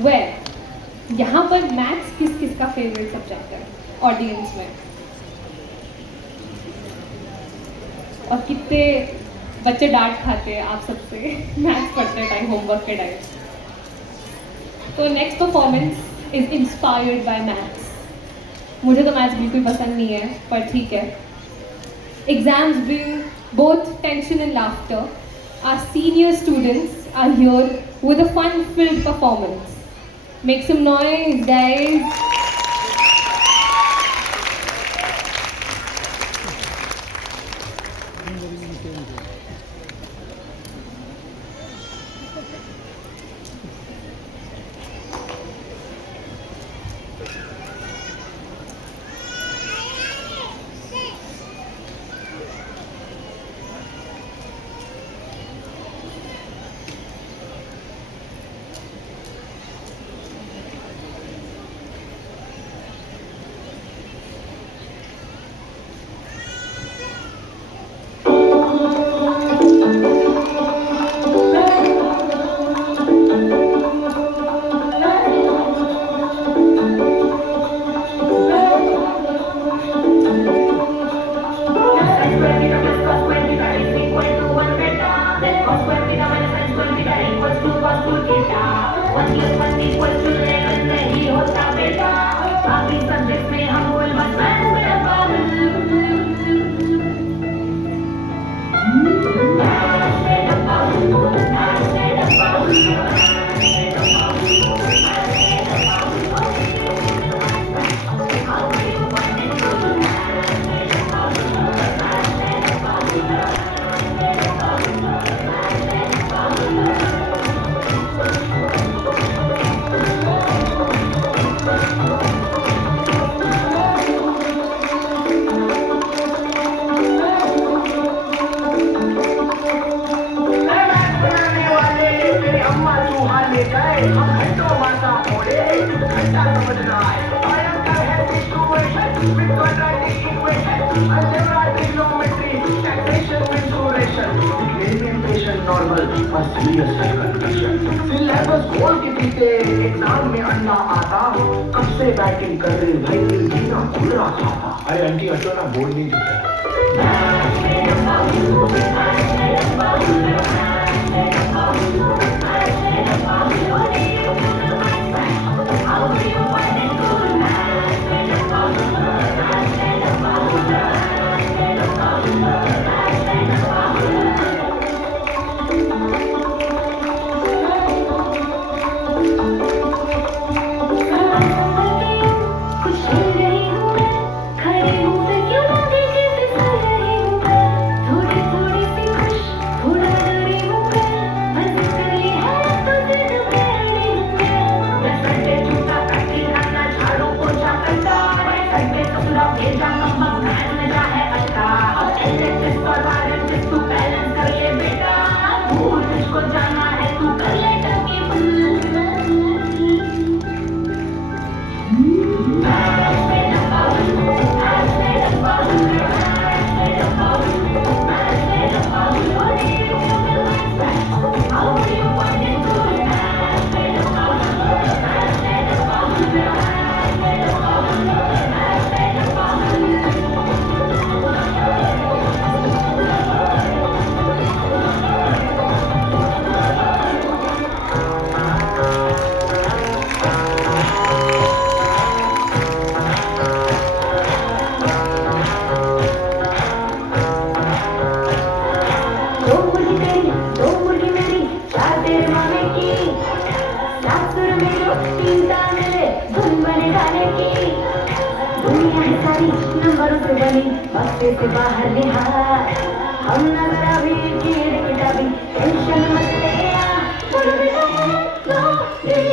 वेल, यहाँ पर मैथ्स किस किस का फेवरेट सब्जेक्ट है ऑडियंस में? और कितने बच्चे डांट खाते हैं आप सबसे मैथ्स पढ़ते टाइम, होमवर्क के टाइम? तो next performance is inspired by maths. मुझे तो मैथ्स बिल्कुल पसंद नहीं है, पर ठीक है. Exams bring both tension and laughter. Our senior students are here with a fun-filled performance. Make some noise, guys. Normal असलियत से कन्फ्यूजन सिलेबस खोल के पीते एग्जाम में अंडा आता कब से बैटिंग कर रहे भाई दिल जीना खुल रहा था अरे आंटी हटो ना बोर्ड नहीं जीता कुछ सुन रही हूँ मैं खड़ी हूँ फिर क्यों ना देखे फिसल रही हूँ मैं थोड़ी थोड़ी सी खुश थोड़ा डरी हूँ मैं बस चली है तो जिद पे अड़ी हूँ मैं संडे जूता कटी खाना झाड़ू पोछा करता संडे ससुरा भेजा मम्मा मैन में जा है अच्छा अब इलेक्ट्रिक और वायरलेस तू बैलेंस कर ले बेटा भूल तुझको जाना है तू कर ले टंकी दो मुर्गी तेरी दो मुर्गी मेरी चार तेरे मामे की सात सुर मेरो तीन ताल मेरे धुन बने गाने की दुनिया है सारी नंबरों से बनी बक्से से बाहर निहार हम नजर अभी कीड़ किताबी टेंशन मत ले बोलो बेटा दो तीन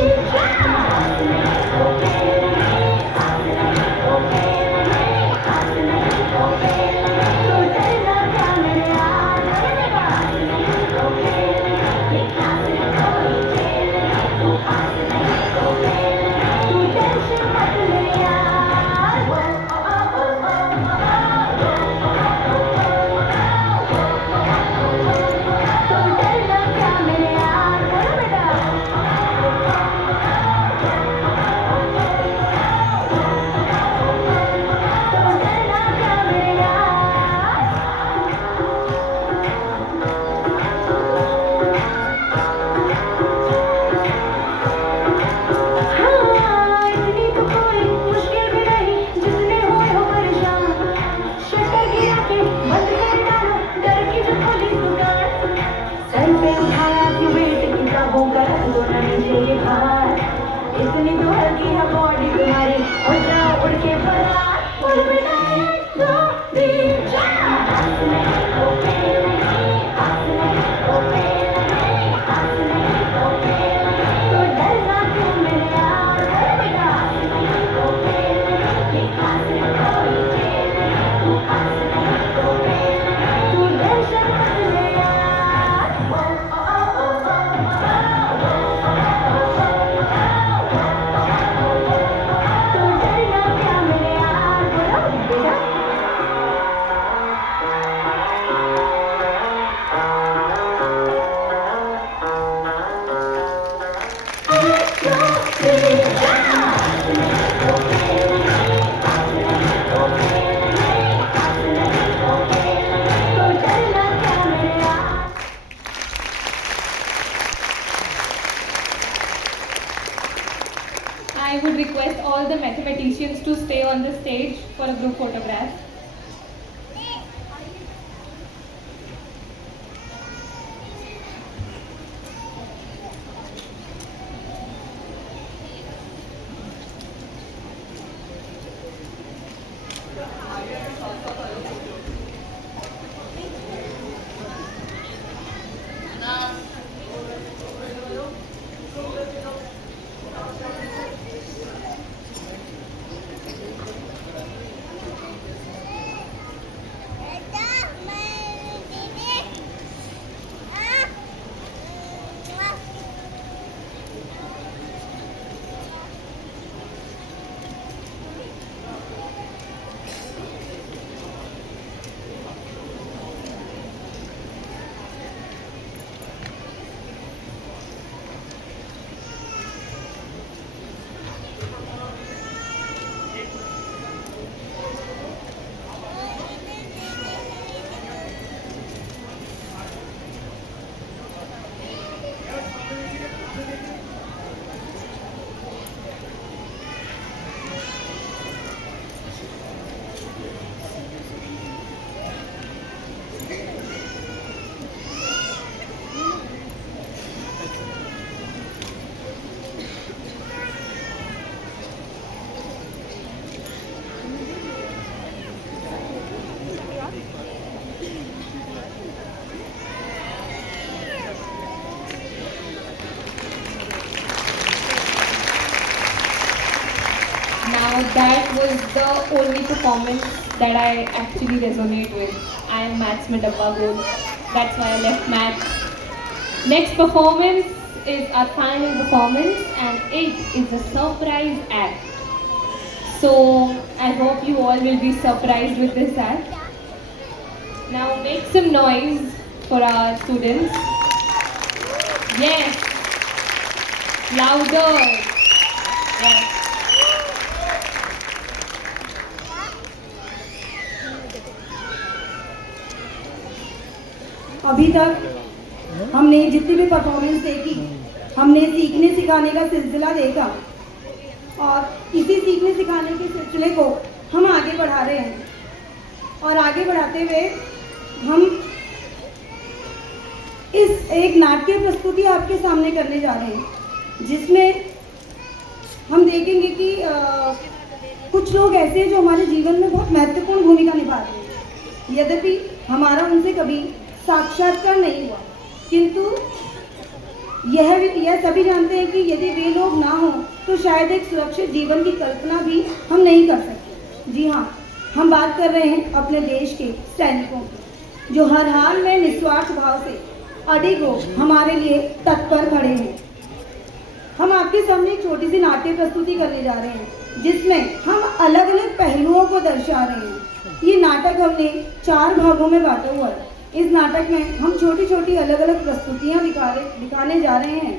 हाँ इतनी तो कोई मुश्किल भी नहीं जितने हुए हो परेशान शटर गिरा के बंद कर डालो डर की जो खोली दुकान सर पे उठाया कि वेट किताबों का रख दो ना नीचे ये भार इतनी तो हल्की है बॉडी तुम्हारी हो जाओ उड़ के फरार बोल बेटा एक दो तीन तो डरना क्यों मेरे यार बोल बेटा तू टेंशन मत ले यार तो डरना क्या मेरे यार बोलो बेटा I would request all the mathematicians to stay on the stage for a group photograph. was the only performance that I actually resonate with. I am maths mein dabba gold. That's why I left maths. Next performance is our final performance, and it is a surprise act. So I hope you all will be surprised with this act. Now make some noise for our students. Yes. Louder. Yes. अभी तक हमने जितनी भी performance देखी, हमने सीखने सिखाने का सिलसिला देखा और इसी सीखने सिखाने के सिलसिले को हम आगे बढ़ा रहे हैं। और आगे बढ़ाते हुए हम इस एक नाट्य प्रस्तुति आपके सामने करने जा रहे हैं, जिसमें हम देखेंगे कि कुछ लोग ऐसे हैं जो हमारे जीवन में बहुत महत्वपूर्ण भूमिका निभा रहे हैं। यद्यपि हमारा उनसे कभी साक्षात्कार नहीं हुआ, किंतु यह सभी जानते हैं कि यदि वे लोग ना हों तो शायद एक सुरक्षित जीवन की कल्पना भी हम नहीं कर सकते। जी हाँ, हम बात कर रहे हैं अपने देश के सैनिकों की, जो हर हाल में निस्वार्थ भाव से अडिग हो हमारे लिए तत्पर खड़े हैं। हम आपके सामने एक छोटी सी नाट्य प्रस्तुति करने जा रहे हैं, जिसमें हम अलग अलग पहलुओं को दर्शा रहे हैं। ये नाटक हमने 4 भागों में बांटा हुआ है। इस नाटक में हम छोटी छोटी अलग अलग प्रस्तुतियाँ दिखाने जा रहे हैं।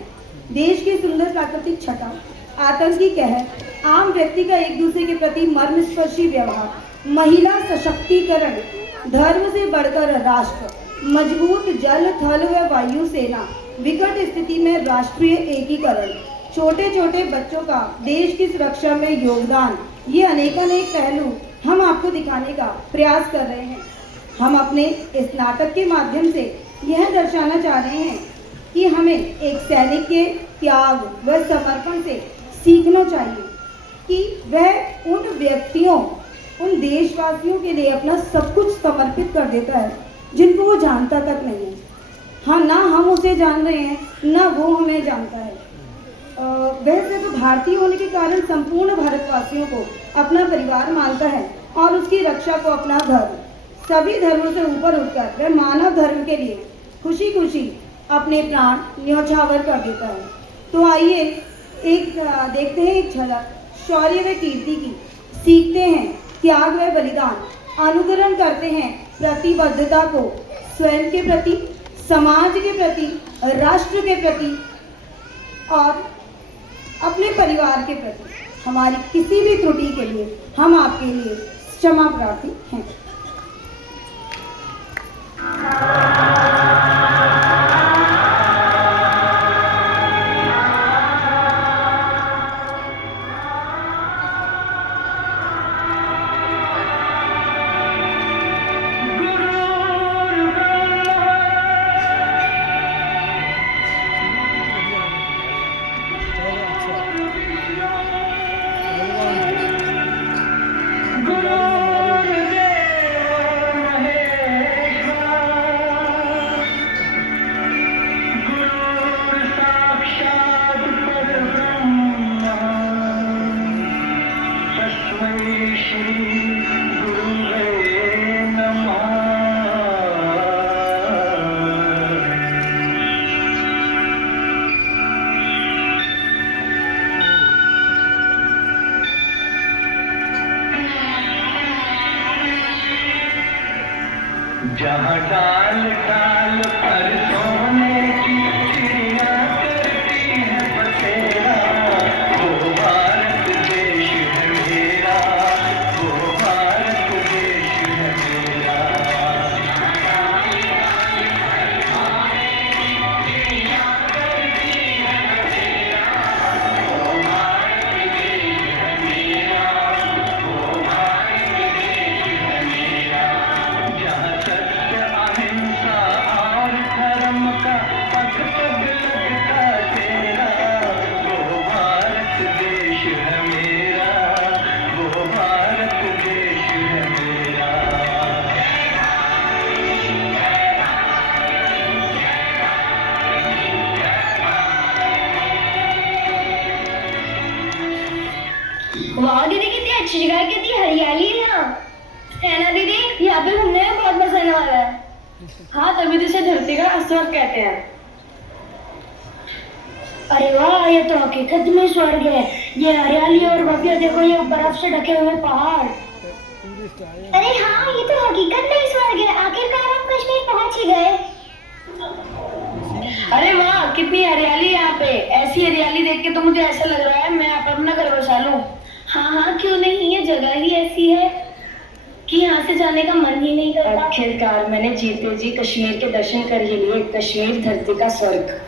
देश की सुंदर प्राकृतिक छटा, आतंकी कहर, आम व्यक्ति का एक दूसरे के प्रति मर्मस्पर्शी व्यवहार, महिला सशक्तिकरण, धर्म से बढ़कर राष्ट्र, मजबूत जल थल व वायु सेना, विकट स्थिति में राष्ट्रीय एकीकरण, छोटे छोटे बच्चों का देश की सुरक्षा में योगदान, ये अनेकानेक पहलू हम आपको दिखाने का प्रयास कर रहे हैं। हम अपने इस नाटक के माध्यम से यह दर्शाना चाह रहे हैं कि हमें एक सैनिक के त्याग व समर्पण से सीखना चाहिए कि वह उन व्यक्तियों, उन देशवासियों के लिए अपना सब कुछ समर्पित कर देता है जिनको वो जानता तक नहीं है। हाँ, ना हम उसे जान रहे हैं, ना वो हमें जानता है। वैसे तो भारतीय होने के कारण संपूर्ण भारतवासियों को अपना परिवार मानता है और उसकी रक्षा को अपना धर्म, सभी धर्मों से ऊपर उठकर वह मानव धर्म के लिए खुशी खुशी अपने प्राण न्यौछावर कर देता है। तो आइए देखते हैं एक झलक शौर्य व कीर्ति की, सीखते हैं त्याग व बलिदान, अनुकरण करते हैं प्रतिबद्धता को स्वयं के प्रति, समाज के प्रति, राष्ट्र के प्रति और अपने परिवार के प्रति। हमारी किसी भी त्रुटि के लिए हम आपके लिए क्षमा प्रार्थी हैं। जहाँ डाल डाल पर सोने की चिड़िया करती है बसेरा, वो भारत देश है मेरा, वो भारत देश है मेरा। वाह दीदी, कितनी अच्छी जगह है, कितनी हरियाली है यहाँ, है ना दीदी? यहाँ पे घूमने में बहुत मजा आने वाला है। हाँ, तभी तो इसे धरती का स्वर्ग कहते हैं। अरे वाह, ये तो हकीकत में स्वर्ग है। ये हरियाली और भव्य देखो, ये बर्फ से ढके हुए पहाड़। अरे हाँ, ये तो हकीकत में स्वर्ग है। आखिरकार हम कश्मीर पहुंच ही गए। अरे वाह, कितनी हरियाली है यहाँ पे। ऐसी हरियाली देख के तो मुझे ऐसा लग रहा है मैं यहाँ पर अपना घर बसा लूं। हाँ हाँ, क्यों नहीं, ये जगह ही ऐसी है कि यहाँ से जाने का मन ही नहीं करता। आखिरकार मैंने जीते जी कश्मीर के दर्शन कर ही लिए। कश्मीर धरती का स्वर्ग।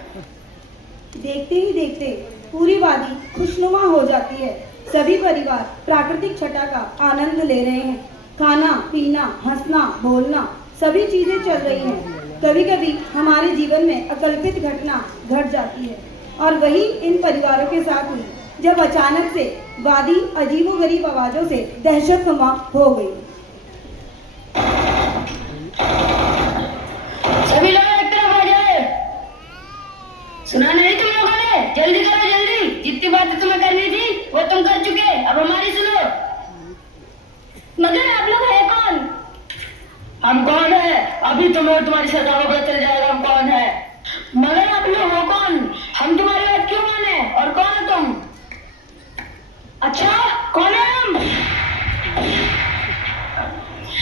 देखते ही देखते पूरी वादी खुशनुमा हो जाती है। सभी परिवार प्राकृतिक छटा का आनंद ले रहे हैं। खाना पीना, हंसना बोलना, सभी चीजें चल रही हैं। कभी कभी हमारे जीवन में अकल्पित घटना घट जाती है, और वही इन परिवारों के साथ हुई जब अचानक से वादी अजीबोगरीब आवाजों से दहशतनुमा हो गई। सभी लोग एक तरफ आ जाए। सुना नहीं तुम लोगों ने? जल्दी करो जल्दी। जितनी बातें तुम्हें करनी थी वो तुम कर चुके, अब हमारी सुनो। मगर आप लोग है कौन? हम कौन है? अभी तुम्हें और तुम्हारी सरकार को पता चल जाएगा हम कौन है। मगर आप लोग हो कौन? हम तुम्हारी बात क्यों माने? और कौन है तुम? अच्छा, कौन है हम?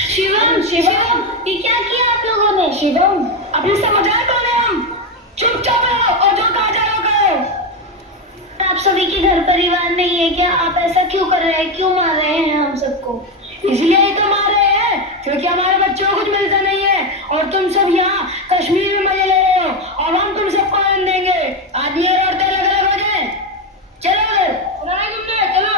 शिवम, शिवम, ये क्या किया आप लोगों ने? शिवम, अभी समझ आया कौन है हम? चुपचाप रहो और जो कहा जा रहा करो। आप सभी के घर परिवार नहीं है क्या? आप ऐसा क्यों कर रहे हैं? क्यों मार रहे हैं हम सबको? इसलिए ही तो मार रहे हैं क्योंकि हमारे बच्चों को कुछ मिलता नहीं है, और तुम सब यहाँ कश्मीर में मजे ले रहे हो, और हम तुम सबको आनंद देंगे। आदमी और औरतें अलग अलग हो जाए। चलो उधर, सुना है तुमने? चलो।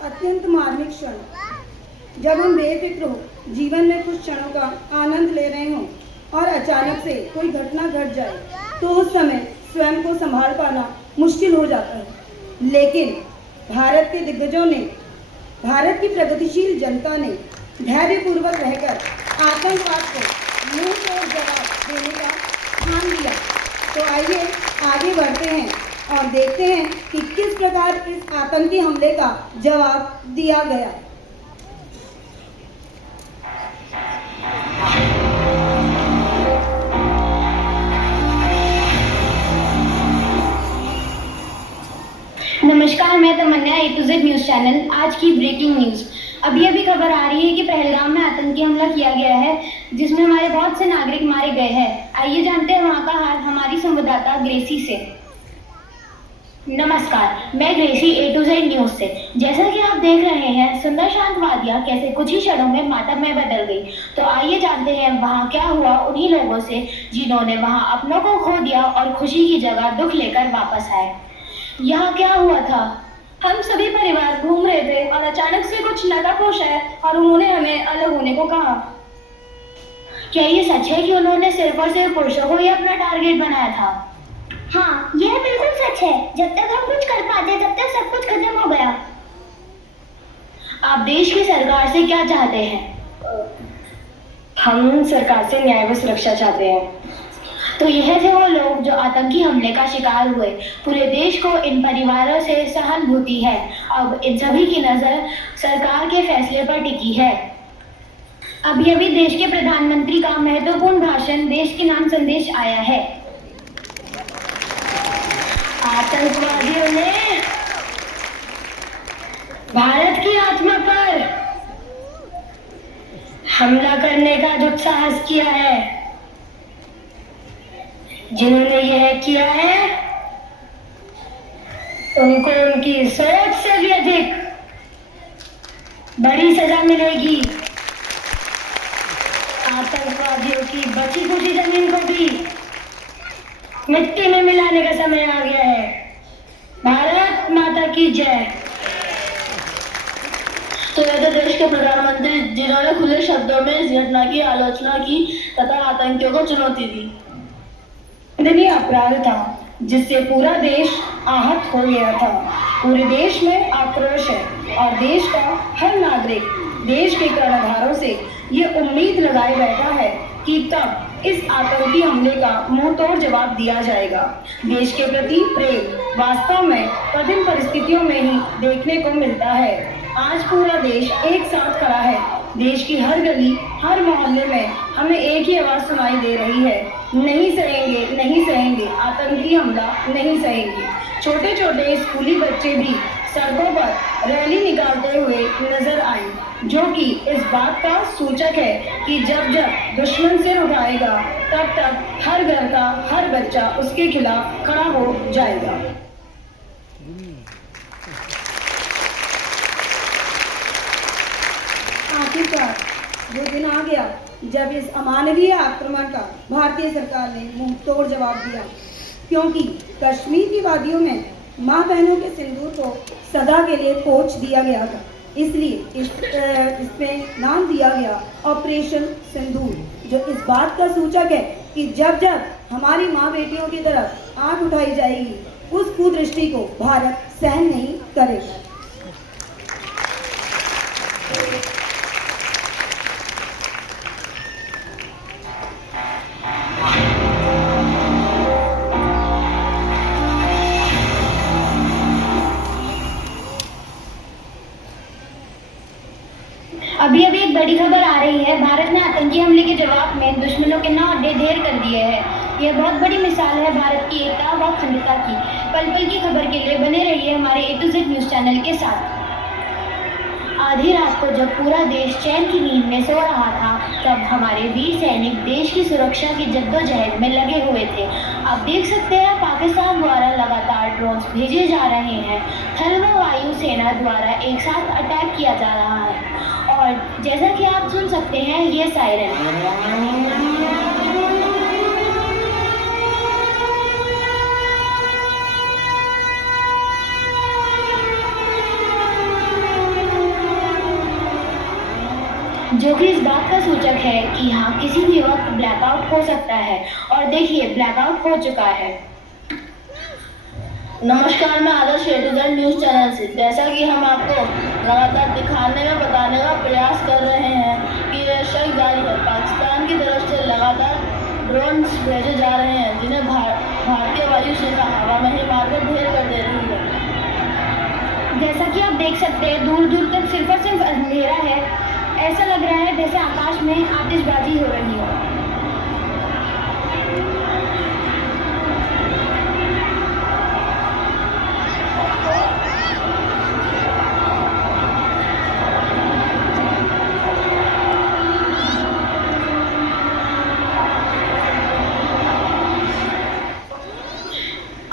अत्यंत मार्मिक क्षण, जब हम बेफिक्र हो जीवन में कुछ क्षणों का आनंद ले रहे हों और अचानक से कोई घटना घट जाए, तो उस समय स्वयं को संभाल पाना मुश्किल हो जाता है। लेकिन भारत के दिग्गजों ने, भारत की प्रगतिशील जनता ने धैर्यपूर्वक रहकर आतंकवाद को मुंह तोड़ जवाब देने का ठान लिया। तो आइए आगे बढ़ते हैं और देखते हैं कि किस प्रकार इस आतंकी हमले का जवाब दिया गया। नमस्कार, मैं तमन्ना, A to Z news channel. आज की ब्रेकिंग न्यूज। अभी अभी खबर आ रही है कि पहलगाम में आतंकी हमला किया गया है, जिसमें हमारे बहुत से नागरिक मारे गए हैं। आइए जानते हैं वहां का हाल हमारी संवाददाता ग्रेसी से। नमस्कार, मैं Gracy A to Z news से। जैसा कि आप देख रहे हैं, सुंदर शांत वादियाँ कैसे कुछ ही क्षणों में मातम में बदल गई। तो आइए जानते हैं वहाँ क्या हुआ उन्हीं लोगों से जिन्होंने वहाँ अपनों को खो दिया और खुशी की जगह दुख लेकर वापस आए। यहाँ क्या हुआ था? हम सभी परिवार घूम रहे थे और अचानक से कुछ नकाबपोश आए और उन्होंने हमें अलग होने को कहा। क्या ये सच है कि उन्होंने सिर्फ और सिर्फ पुरुषों को ही अपना टारगेट बनाया था? हाँ, यह बिल्कुल सच है। जब तक हम कुछ कर पाते तब तक सब कुछ खत्म हो गया। आप देश की सरकार से क्या चाहते हैं? हम सरकार से न्याय व सुरक्षा चाहते हैं। तो यह थे वो लोग जो आतंकी हमले का शिकार हुए। पूरे देश को इन परिवारों से सहानुभूति है। अब इन सभी की नजर सरकार के फैसले पर टिकी है। अभी अभी देश के प्रधानमंत्री का महत्वपूर्ण भाषण देश के नाम संदेश आया है। आतंकवादियों ने भारत की आत्मा पर हमला करने का दुस्साहस किया है। जिन्होंने यह किया है उनको उनकी सोच से भी अधिक बड़ी सजा मिलेगी। आतंकवादियों की बची खुची जमीन को भी मिट्टी में मिलाने का समय आ गया है। भारत माता की जय। तो यह थे देश के प्रधानमंत्री जिन्होंने खुले शब्दों में इस घटना की आलोचना की तथा आतंकियों को चुनौती दी। दंडनीय अपराध था जिससे पूरा देश आहत हो गया था। पूरे देश में आक्रोश है और देश का हर नागरिक देश के कर्णधारों से ये उम्मीद लगाए बैठा है कि कब इस आतंकी हमले का मुंह तोड़ जवाब दिया जाएगा। देश के प्रति प्रेम वास्तव में कठिन परिस्थितियों में ही देखने को मिलता है। आज पूरा देश एक साथ खड़ा है। देश की हर गली, हर मोहल्ले में हमें एक ही आवाज सुनाई दे रही है, नहीं सहेंगे, नहीं सहेंगे, आतंकी हमला नहीं सहेंगे। छोटे छोटे स्कूली बच्चे भी सड़कों पर रैली निकालते हुए नजर आए, जो कि इस बात का सूचक है कि जब जब दुश्मन सिर उठाएगा तब तब हर घर का हर बच्चा उसके खिलाफ खड़ा हो जाएगा। आखिरकार वो दिन आ गया जब इस अमानवीय आक्रमण का भारतीय सरकार ने मुंह तोड़ जवाब दिया, क्योंकि कश्मीर की वादियों में माँ बहनों के सिंदूर को सदा के लिए पोंछ दिया गया था। इसलिए इसमें नाम दिया गया ऑपरेशन सिंदूर, जो इस बात का सूचक है कि जब जब हमारी माँ बेटियों की तरफ आंख उठाई जाएगी, उस कुदृष्टि को भारत सहन नहीं करेगा। अभी अभी एक बड़ी खबर आ रही है। भारत ने आतंकी हमले के जवाब में दुश्मनों के नाम ढेर कर दिए हैं। यह बहुत बड़ी मिसाल है भारत की एकता व अखंडता की। पल पल की खबर के लिए बने रहिए हमारे A to Z news channel के साथ। आधी रात को जब पूरा देश चैन की नींद में सो रहा था, तब हमारे वीर सैनिक देश की सुरक्षा की जद्दोजहद में लगे हुए थे। आप देख सकते हैं पाकिस्तान द्वारा लगातार ड्रोन्स भेजे जा रहे हैं। थल व वायु सेना द्वारा एक साथ अटैक किया जा रहा है और जैसा कि आप सुन सकते हैं ये सायरन। जो कि इस बात का सूचक है कि यहाँ किसी भी वक्त ब्लैकआउट हो सकता है और देखिए ब्लैकआउट हो चुका है। नमस्कार, मैं आदर्श A to Z news channel से। जैसा कि हम आपको लगातार दिखाने का बताने का प्रयास कर रहे हैं कि यह शक जारी है। पाकिस्तान की तरफ से लगातार ड्रोन्स भेजे जा रहे हैं, जिन्हें भारतीय वायुसेना हवा में ही मारकर ढेर कर दे रही है। जैसा कि आप देख सकते हैं दूर दूर तक सिर्फ और सिर्फ अंधेरा है। ऐसा लग रहा है जैसे आकाश में आतिशबाजी हो रही हो।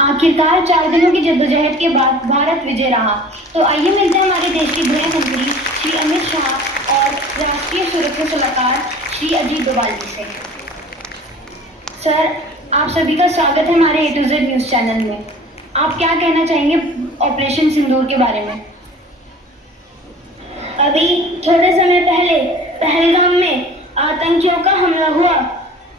आखिरकार 4 दिनों की जद्दोजहद के बाद भारत विजय रहा। तो आइए मिलते हैं हमारे देश के गृह मंत्री श्री अमित शाह और राष्ट्रीय सुरक्षा सलाहकार श्री अजीत डोभाल जी से। सर, आप सभी का स्वागत है हमारे A to Z news channel में। आप क्या कहना चाहेंगे ऑपरेशन सिंदूर के बारे में? अभी थोड़े समय पहले पहलगाम में आतंकियों का हमला हुआ।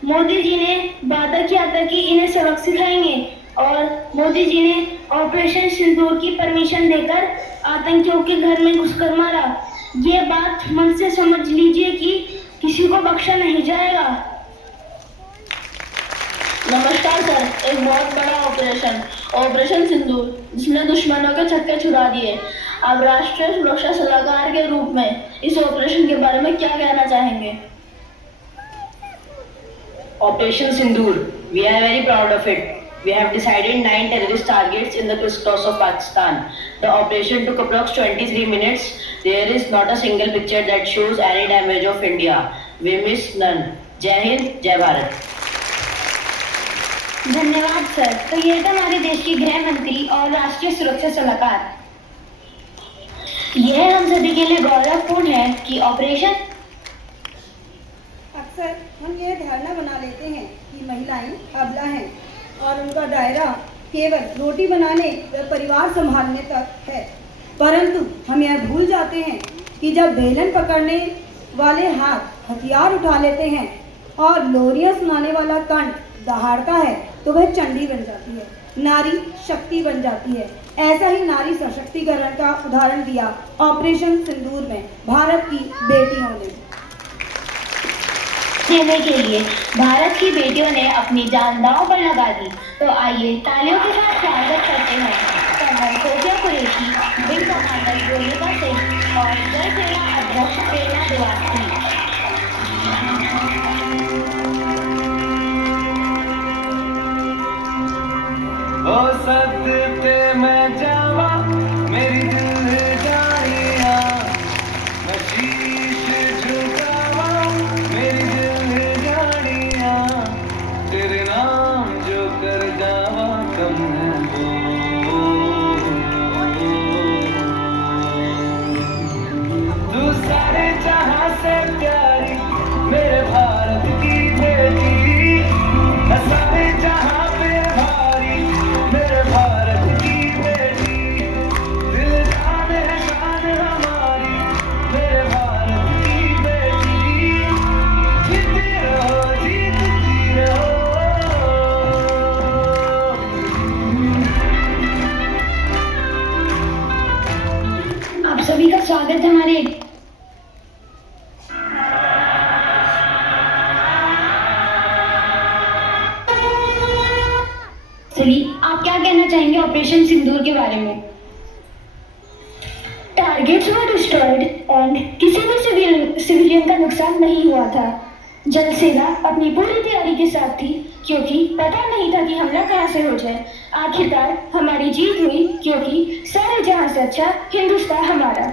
मोदी जी ने वादा किया था कि इन्हें सबक सिखाएंगे और मोदी जी ने ऑपरेशन सिंदूर की परमिशन देकर आतंकियों के घर में घुसकर मारा। ये बात मन से समझ लीजिए कि किसी को बख्शा नहीं जाएगा। नमस्कार सर, एक बहुत बड़ा ऑपरेशन सिंदूर, जिसने दुश्मनों के छक्के छुड़ा दिए। आप राष्ट्रीय सुरक्षा सलाहकार के रूप में इस ऑपरेशन के बारे में क्या कहना चाहेंगे? Operation Sindoor, we are very proud of it. We have decided 9 terrorist targets in the crisscross of Pakistan. The operation took approx 23 minutes. There is not a single picture that shows any damage of India. We miss none. Jai Hind, Jai Bharat. धन्यवाद sir. तो ये था हमारे देश के गृह मंत्री और राष्ट्रीय सुरक्षा सलाहकार। यह हम सभी के लिए गौरवपूर्ण है कि ऑपरेशन अक्सर हम यह धारणा बना लेते हैं कि महिलाएं अबला हैं और उनका दायरा केवल रोटी बनाने व परिवार संभालने तक है, परंतु हम यह भूल जाते हैं कि जब बेलन पकड़ने वाले हाथ हथियार उठा लेते हैं और लोरियां सुनाने वाला कंठ दहाड़ता है तो वह चंडी बन जाती है। नारी शक्ति बन जाती है। ऐसा ही नारी सशक्तिकरण का उदाहरण दिया ऑपरेशन सिंदूर में भारत की बेटियों ने। देने के लिए भारत की बेटियों ने अपनी जान दांव पर लगा दी। तो आइए तालियों के साथ स्वागत करते हैं colonel Sofia Qureshi, wing commander Golika Singh और जल सेना अध्यक्ष प्रेरणा देवास्ती। ओ सदते मैं जावा मेरी दिल जानिया, मैं शीश झुकावा मेरी दिल जानिया, तेरे नाम जो कर जावा कम है तू सारे जहां से प्यारी मेरे भारत की बेटी, सारे जहां पे भारी मेरे भारत की बेटी, दिल जान है शान हमारी मेरे भारत की बेटी, जीती रहो जीतती रहो। आप सभी का स्वागत है हमारे सभी। आप क्या कहना चाहेंगे ऑपरेशन सिंदूर के बारे में? टारगेट्स वर डिस्ट्रॉयड एंड किसी भी सिविलियन का नुकसान नहीं हुआ था। जल सेना अपनी पूरी तैयारी के साथ थी क्योंकि पता नहीं था कि हमला कहाँ से हो जाए। आखिरकार हमारी जीत हुई क्योंकि सारे जहां से अच्छा हिंदुस्तान हमारा।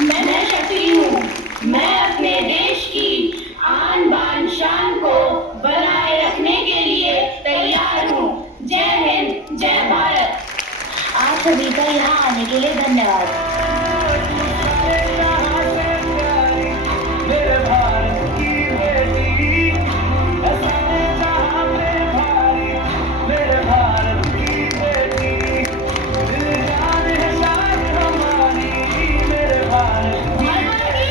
मैं शक्ति हूँ, मैं अपने देश की आन बान शान को बनाए रखने के लिए तैयार हूँ। जय हिंद, जय भारत। आप सभी का यहाँ आने के लिए धन्यवाद। मेरे भारत की बेटी, सारे जहां पे भारी मेरे भारत की बेटी, दिल जान है शान हमारी मेरे भारत की बेटी।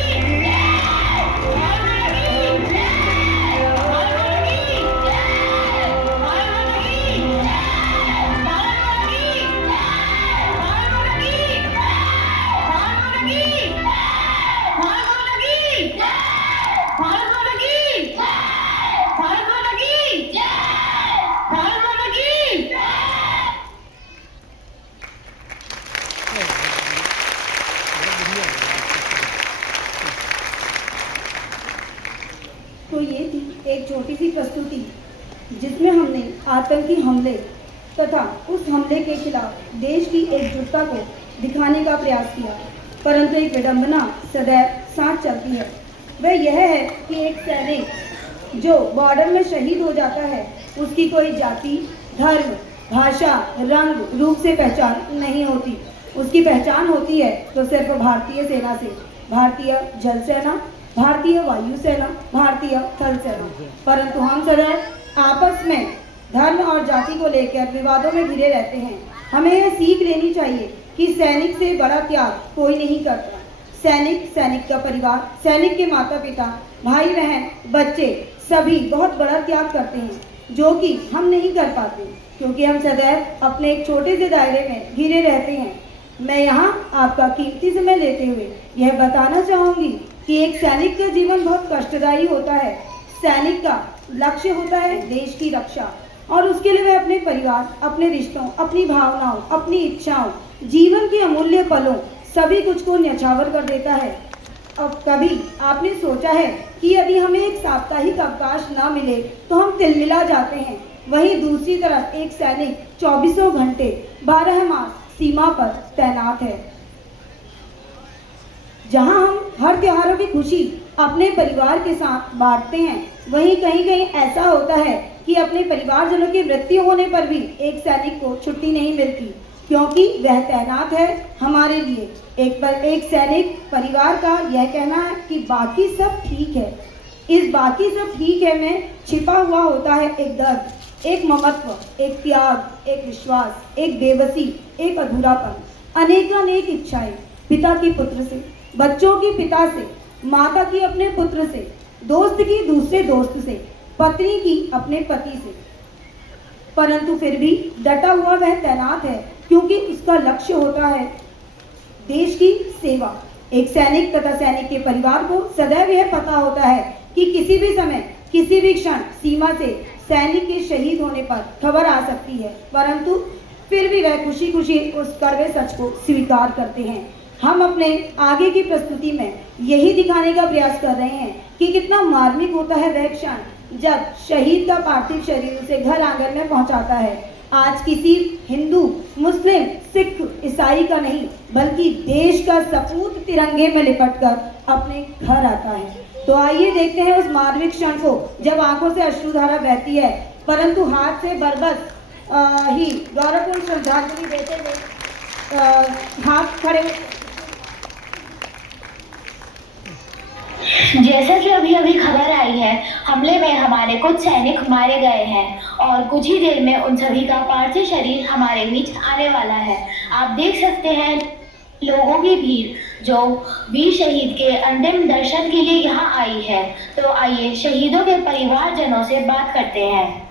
तो ये थी एक छोटी सी प्रस्तुति जिसमें हमने आतंकी हमले तथा उस हमले के खिलाफ देश की एकजुटता को दिखाने का प्रयास किया। परंतु एक विडंबना सदैव साथ चलती है, वह यह है कि एक सैनिक जो बॉर्डर में शहीद हो जाता है उसकी कोई जाति, धर्म, भाषा, रंग, रूप से पहचान नहीं होती। उसकी पहचान होती है तो सिर्फ भारतीय सेना से, भारतीय जल सेना, भारतीय वायुसेना, भारतीय थल सेना। परंतु हम सदैव आपस में धर्म और जाति को लेकर विवादों में घिरे रहते हैं। हमें यह सीख लेनी चाहिए कि सैनिक से बड़ा त्याग कोई नहीं करता। सैनिक, सैनिक का परिवार, सैनिक के माता पिता, भाई बहन, बच्चे सभी बहुत बड़ा त्याग करते हैं जो कि हम नहीं कर पाते क्योंकि हम सदैव अपने एक छोटे से दायरे में घिरे रहते हैं। मैं यहाँ आपका कीमती समय लेते हुए यह बताना चाहूँगी कि एक सैनिक का जीवन बहुत कष्टदायी होता है। सैनिक का लक्ष्य होता है देश की रक्षा और उसके लिए वह अपने परिवार, अपने रिश्तों, अपनी भावनाओं, अपनी इच्छाओं, जीवन के अमूल्य पलों सभी कुछ को न्यौछावर कर देता है। अब कभी आपने सोचा है कि यदि हमें एक साप्ताहिक अवकाश ना मिले तो हम तिलमिला जाते हैं। वहीं दूसरी तरफ एक सैनिक 24 घंटे 12 मास सीमा पर तैनात है। जहां हम हर त्योहारों की खुशी अपने परिवार के साथ बांटते हैं, वहीं कहीं कहीं ऐसा होता है कि अपने परिवारजनों की मृत्यु होने पर भी एक सैनिक को छुट्टी नहीं मिलती क्योंकि वह तैनात है हमारे लिए। एक सैनिक परिवार का यह कहना है कि बाकी सब ठीक है। इस बाकी सब ठीक है में छिपा हुआ होता है एक दर्द, एक ममत्व, एक त्याग, एक विश्वास, एक बेबसी, एक अधूरापन, अनेकानेक इच्छाएं, पिता की पुत्र से, बच्चों की पिता से, माता की अपने पुत्र से, दोस्त की दूसरे दोस्त से, पत्नी की अपने पति से। परंतु फिर भी डटा हुआ वह तैनात है, क्योंकि उसका लक्ष्य होता है देश की सेवा। एक सैनिक तथा सैनिक के परिवार को सदैव यह पता होता है कि किसी भी समय, किसी भी क्षण सीमा से सैनिक के शहीद होने पर खबर आ सकती है, परंतु फिर भी वह खुशी खुशी उस कड़वे सच को स्वीकार करते हैं। हम अपने आगे की प्रस्तुति में यही दिखाने का प्रयास कर रहे हैं कि कितना मार्मिक होता है वह क्षण जब शहीद का पार्थिव शरीर उसे घर आंगन में पहुंचाता है। आज किसी हिंदू, मुस्लिम, सिख, ईसाई का नहीं, बल्कि देश का सपूत तिरंगे में लिपटकर अपने घर आता है। तो आइए देखते हैं उस मार्मिक क्षण को जब आंखों से अश्रुधारा बहती है, परंतु हाथ से बरबस ही गौरवपूर्ण श्रद्धांजलि देते हुए हाथ खड़े। जैसा कि अभी अभी खबर आई है, हमले में हमारे कुछ सैनिक मारे गए हैं और कुछ ही देर में उन सभी का पार्थिव शरीर हमारे बीच आने वाला है। आप देख सकते हैं लोगों की भीड़ जो वीर शहीद के अंतिम दर्शन के लिए यहाँ आई है। तो आइए शहीदों के परिवारजनों से बात करते हैं।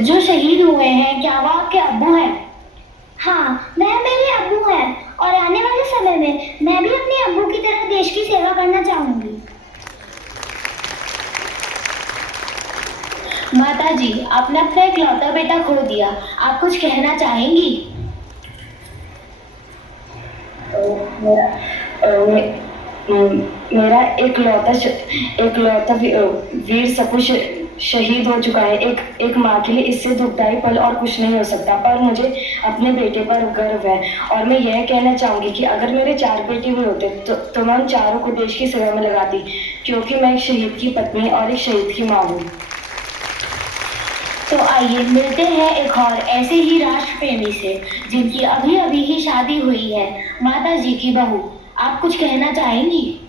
जो शहीद हुए हैं, क्या वो आपके अब्बू हैं? हाँ, वह मेरे अब्बू हैं और आने वाले समय में मैं भी अपने अब्बू की तरह देश की सेवा करना चाहूंगी। माता जी, आपने अपना इकलौता बेटा खो दिया, आप कुछ कहना चाहेंगी? मेरा इकलौता वीर सपूत शहीद हो चुका है। एक माँ के लिए इससे दुखदाई पल और कुछ नहीं हो सकता, पर मुझे अपने बेटे पर गर्व है। और मैं यह कहना चाहूँगी कि अगर मेरे 4 बेटे भी होते तो मैं उन चारों को देश की सेवा में लगाती, क्योंकि मैं एक शहीद की पत्नी और एक शहीद की माँ हूँ। तो आइए मिलते हैं एक और ऐसे ही राष्ट्र प्रेमी से जिनकी अभी अभी ही शादी हुई है, माता जी की बहू। आप कुछ कहना चाहेंगी?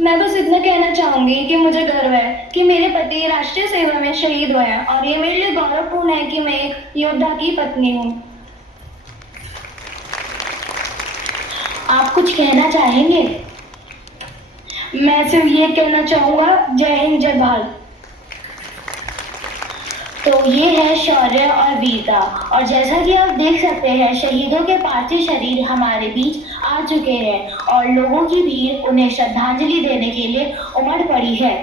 मैं बस इतना कहना चाहूंगी कि मुझे गर्व है कि मेरे पति राष्ट्रीय सेवा में शहीद हुए हैं और ये मेरे लिए गौरवपूर्ण है कि मैं एक योद्धा की पत्नी हूँ। आप कुछ कहना चाहेंगे? मैं सिर्फ ये कहना चाहूँगा, जय हिंद, जय भारत। तो ये है शौर्य और वीरता। और जैसा कि आप देख सकते हैं, शहीदों के पार्थिव शरीर हमारे बीच आ चुके हैं और लोगों की भीड़ उन्हें श्रद्धांजलि देने के लिए उमड़ पड़ी है।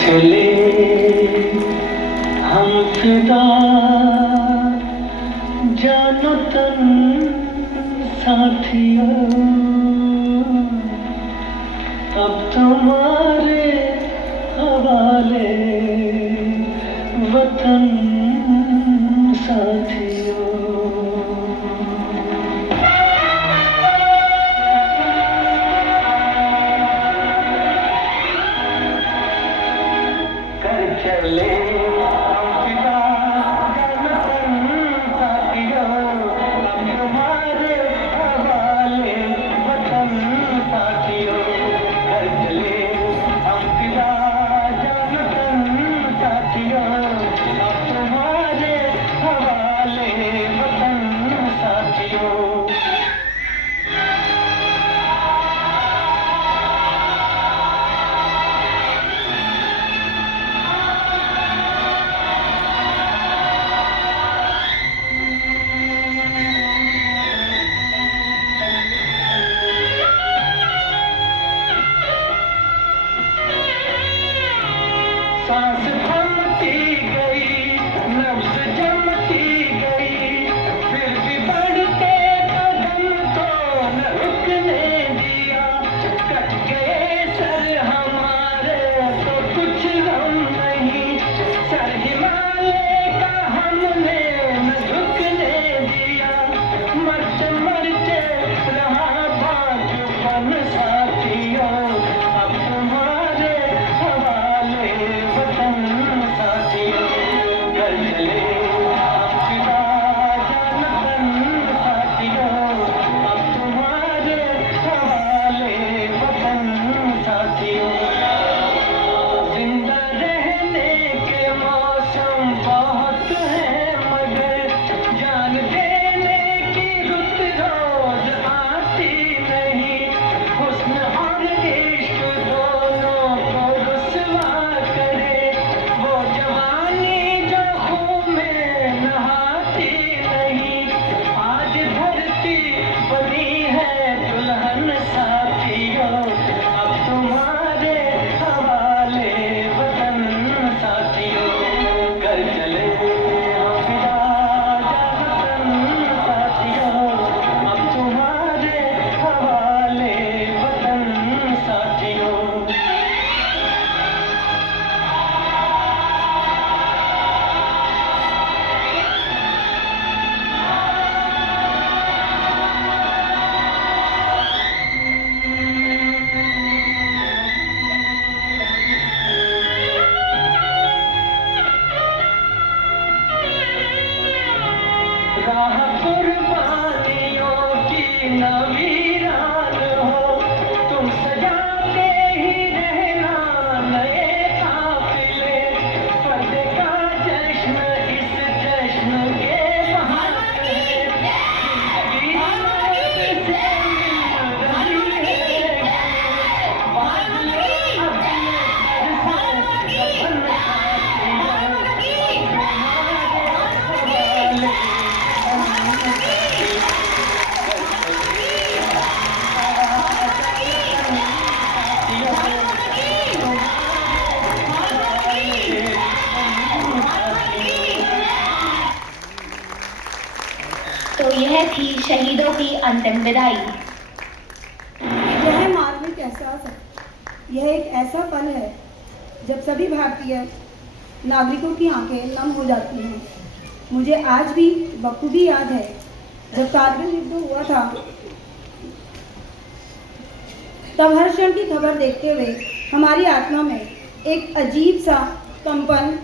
चले हम फिदा जानो तन साथियों, अब तुम्हारे हवाले वतन साथियों। चले हम फिदा जानो तन साथियों, अब तुम्हारे हवाले वतन साथियों। कर चले हम फिदा जानो तन साथियों, अब तुम्हारे हवाले यह थी शहीदों की अंतिम विदाई। यह मार्मिक एहसास है, यह एक ऐसा पल है जब सभी भारतीय नागरिकों की आंखें नम हो जाती हैं। मुझे आज भी बखूबी याद है जब कारगिल युद्ध हुआ था, तब हर क्षण की खबर देखते हुए हमारी आत्मा में एक अजीब सा कंपन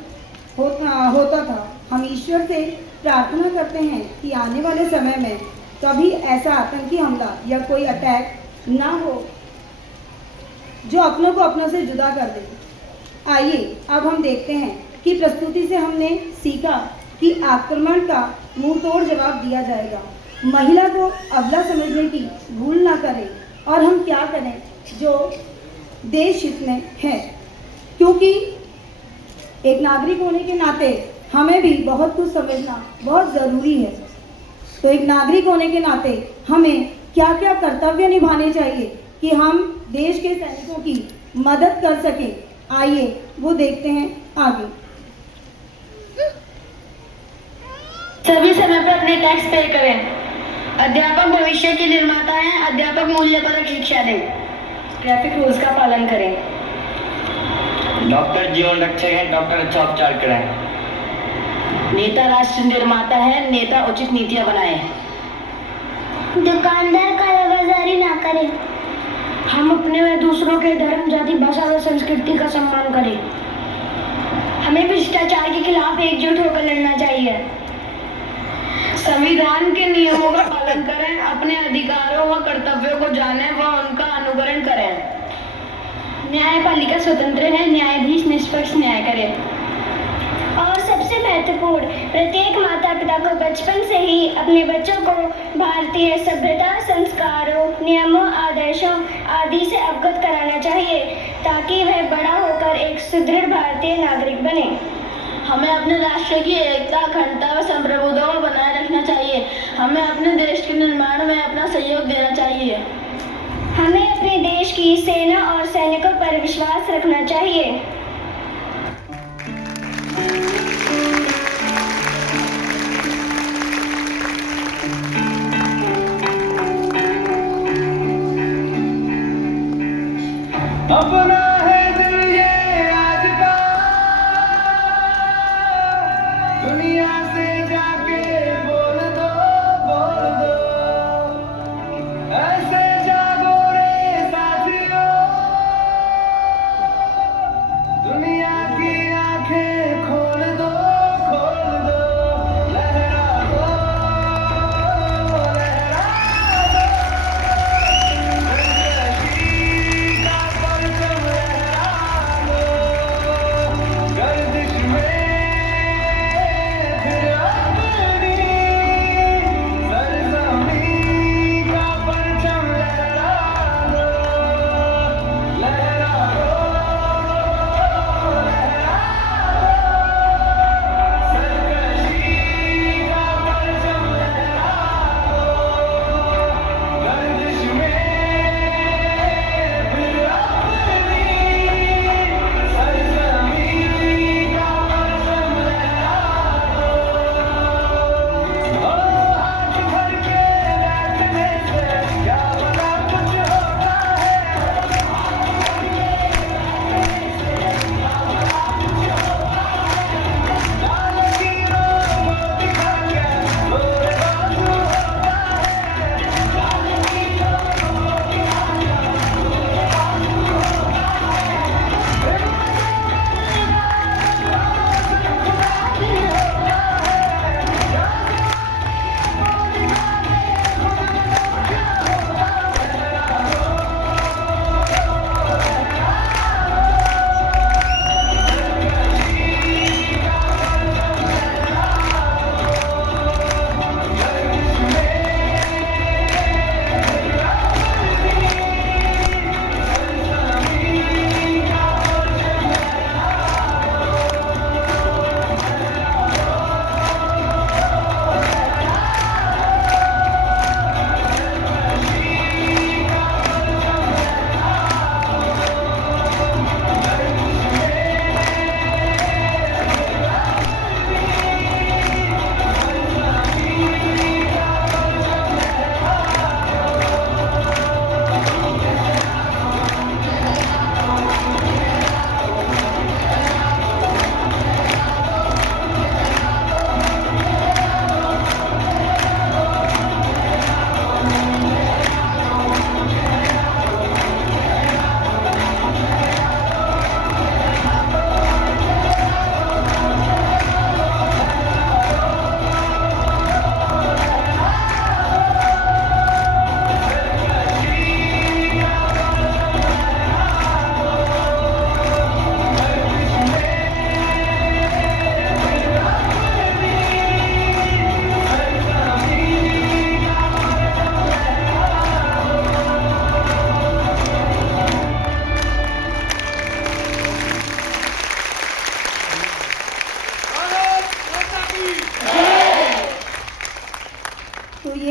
होता था। हम ईश्वर से प्रार्थना करते हैं कि आने वाले समय में कभी ऐसा आतंकी हमला या कोई अटैक ना हो जो अपनों को अपनों से जुदा कर दे। आइए अब हम देखते हैं कि प्रस्तुति से हमने सीखा कि आक्रमण का मुंह तोड़ जवाब दिया जाएगा। महिला को अबला समझने की भूल ना करें और हम क्या करें जो देश हित में है, क्योंकि एक नागरिक होने के नाते हमें भी बहुत कुछ समझना बहुत ज़रूरी है। तो एक नागरिक होने के नाते हमें क्या क्या कर्तव्य निभाने चाहिए कि हम देश के सैनिकों की मदद कर सकें। आइए वो देखते हैं आगे। सभी समय पर अपने टैक्स पे करें। अध्यापक भविष्य के निर्माता हैं। अध्यापक मूल्यपरक शिक्षा दें। ट्रैफिक रूल्स का पालन करें। डॉक्टर जीवन रक्षक हैं, डॉक्टर अच्छा उपचार कराएं। नेता राष्ट्र निर्माता है, नेता उचित नीतियां बनाएं। दुकानदार कालाबाजारी ना करें। हम अपने व दूसरों के धर्म, जाति, भाषा व संस्कृति का सम्मान करें। हमें भ्रष्टाचार के खिलाफ एकजुट होकर लड़ना चाहिए। संविधान के नियमों का पालन करें। अपने अधिकारों व कर्तव्यों को जानें व उनका अनुकरण करें। न्यायपालिका स्वतंत्र है, न्यायाधीश निष्पक्ष न्याय करें। और सबसे महत्वपूर्ण, प्रत्येक माता पिता को बचपन से ही अपने बच्चों को भारतीय सभ्यता, संस्कारों, नियमों, आदर्शों आदि से अवगत कराना चाहिए ताकि वह बड़ा होकर एक सुदृढ़ भारतीय नागरिक बने। हमें अपने राष्ट्र की एकता, अखंडता व संप्रभुता को बनाए रखना चाहिए। हमें अपने देश के निर्माण में अपना सहयोग देना चाहिए। हमें अपने देश की सेना और सैनिकों पर विश्वास रखना चाहिए। अपना है दिल ये आज का, दुनिया से जाके बोल दो, बोल दो। ऐसे जागो रे साथियों, दुनिया की आंखें खोल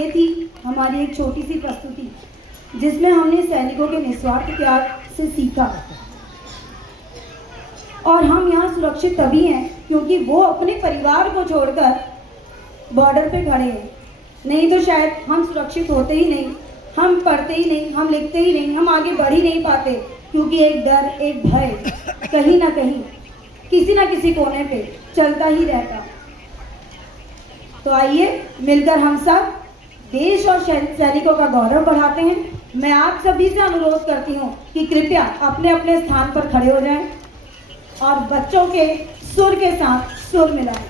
ये थी हमारी एक छोटी सी प्रस्तुति जिसमें हमने सैनिकों के निस्वार्थ त्याग से सीखा। और हम यहाँ सुरक्षित तभी हैं क्योंकि वो अपने परिवार को छोड़कर बॉर्डर पे खड़े हैं। नहीं तो शायद हम सुरक्षित होते ही नहीं, हम पढ़ते ही नहीं, हम लिखते ही नहीं, हम आगे बढ़ ही नहीं पाते, क्योंकि एक डर, एक भय कहीं ना कहीं किसी ना किसी कोने पे चलता ही रहता। तो आइए मिलकर हम सब देश और सैनिकों का गौरव बढ़ाते हैं। मैं आप सभी से अनुरोध करती हूँ कि कृपया अपने अपने स्थान पर खड़े हो जाएं और बच्चों के सुर के साथ सुर मिलाएं।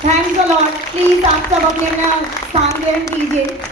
Thanks a lot. प्लीज आप सब अपने अपना स्थान ग्रहण कीजिए।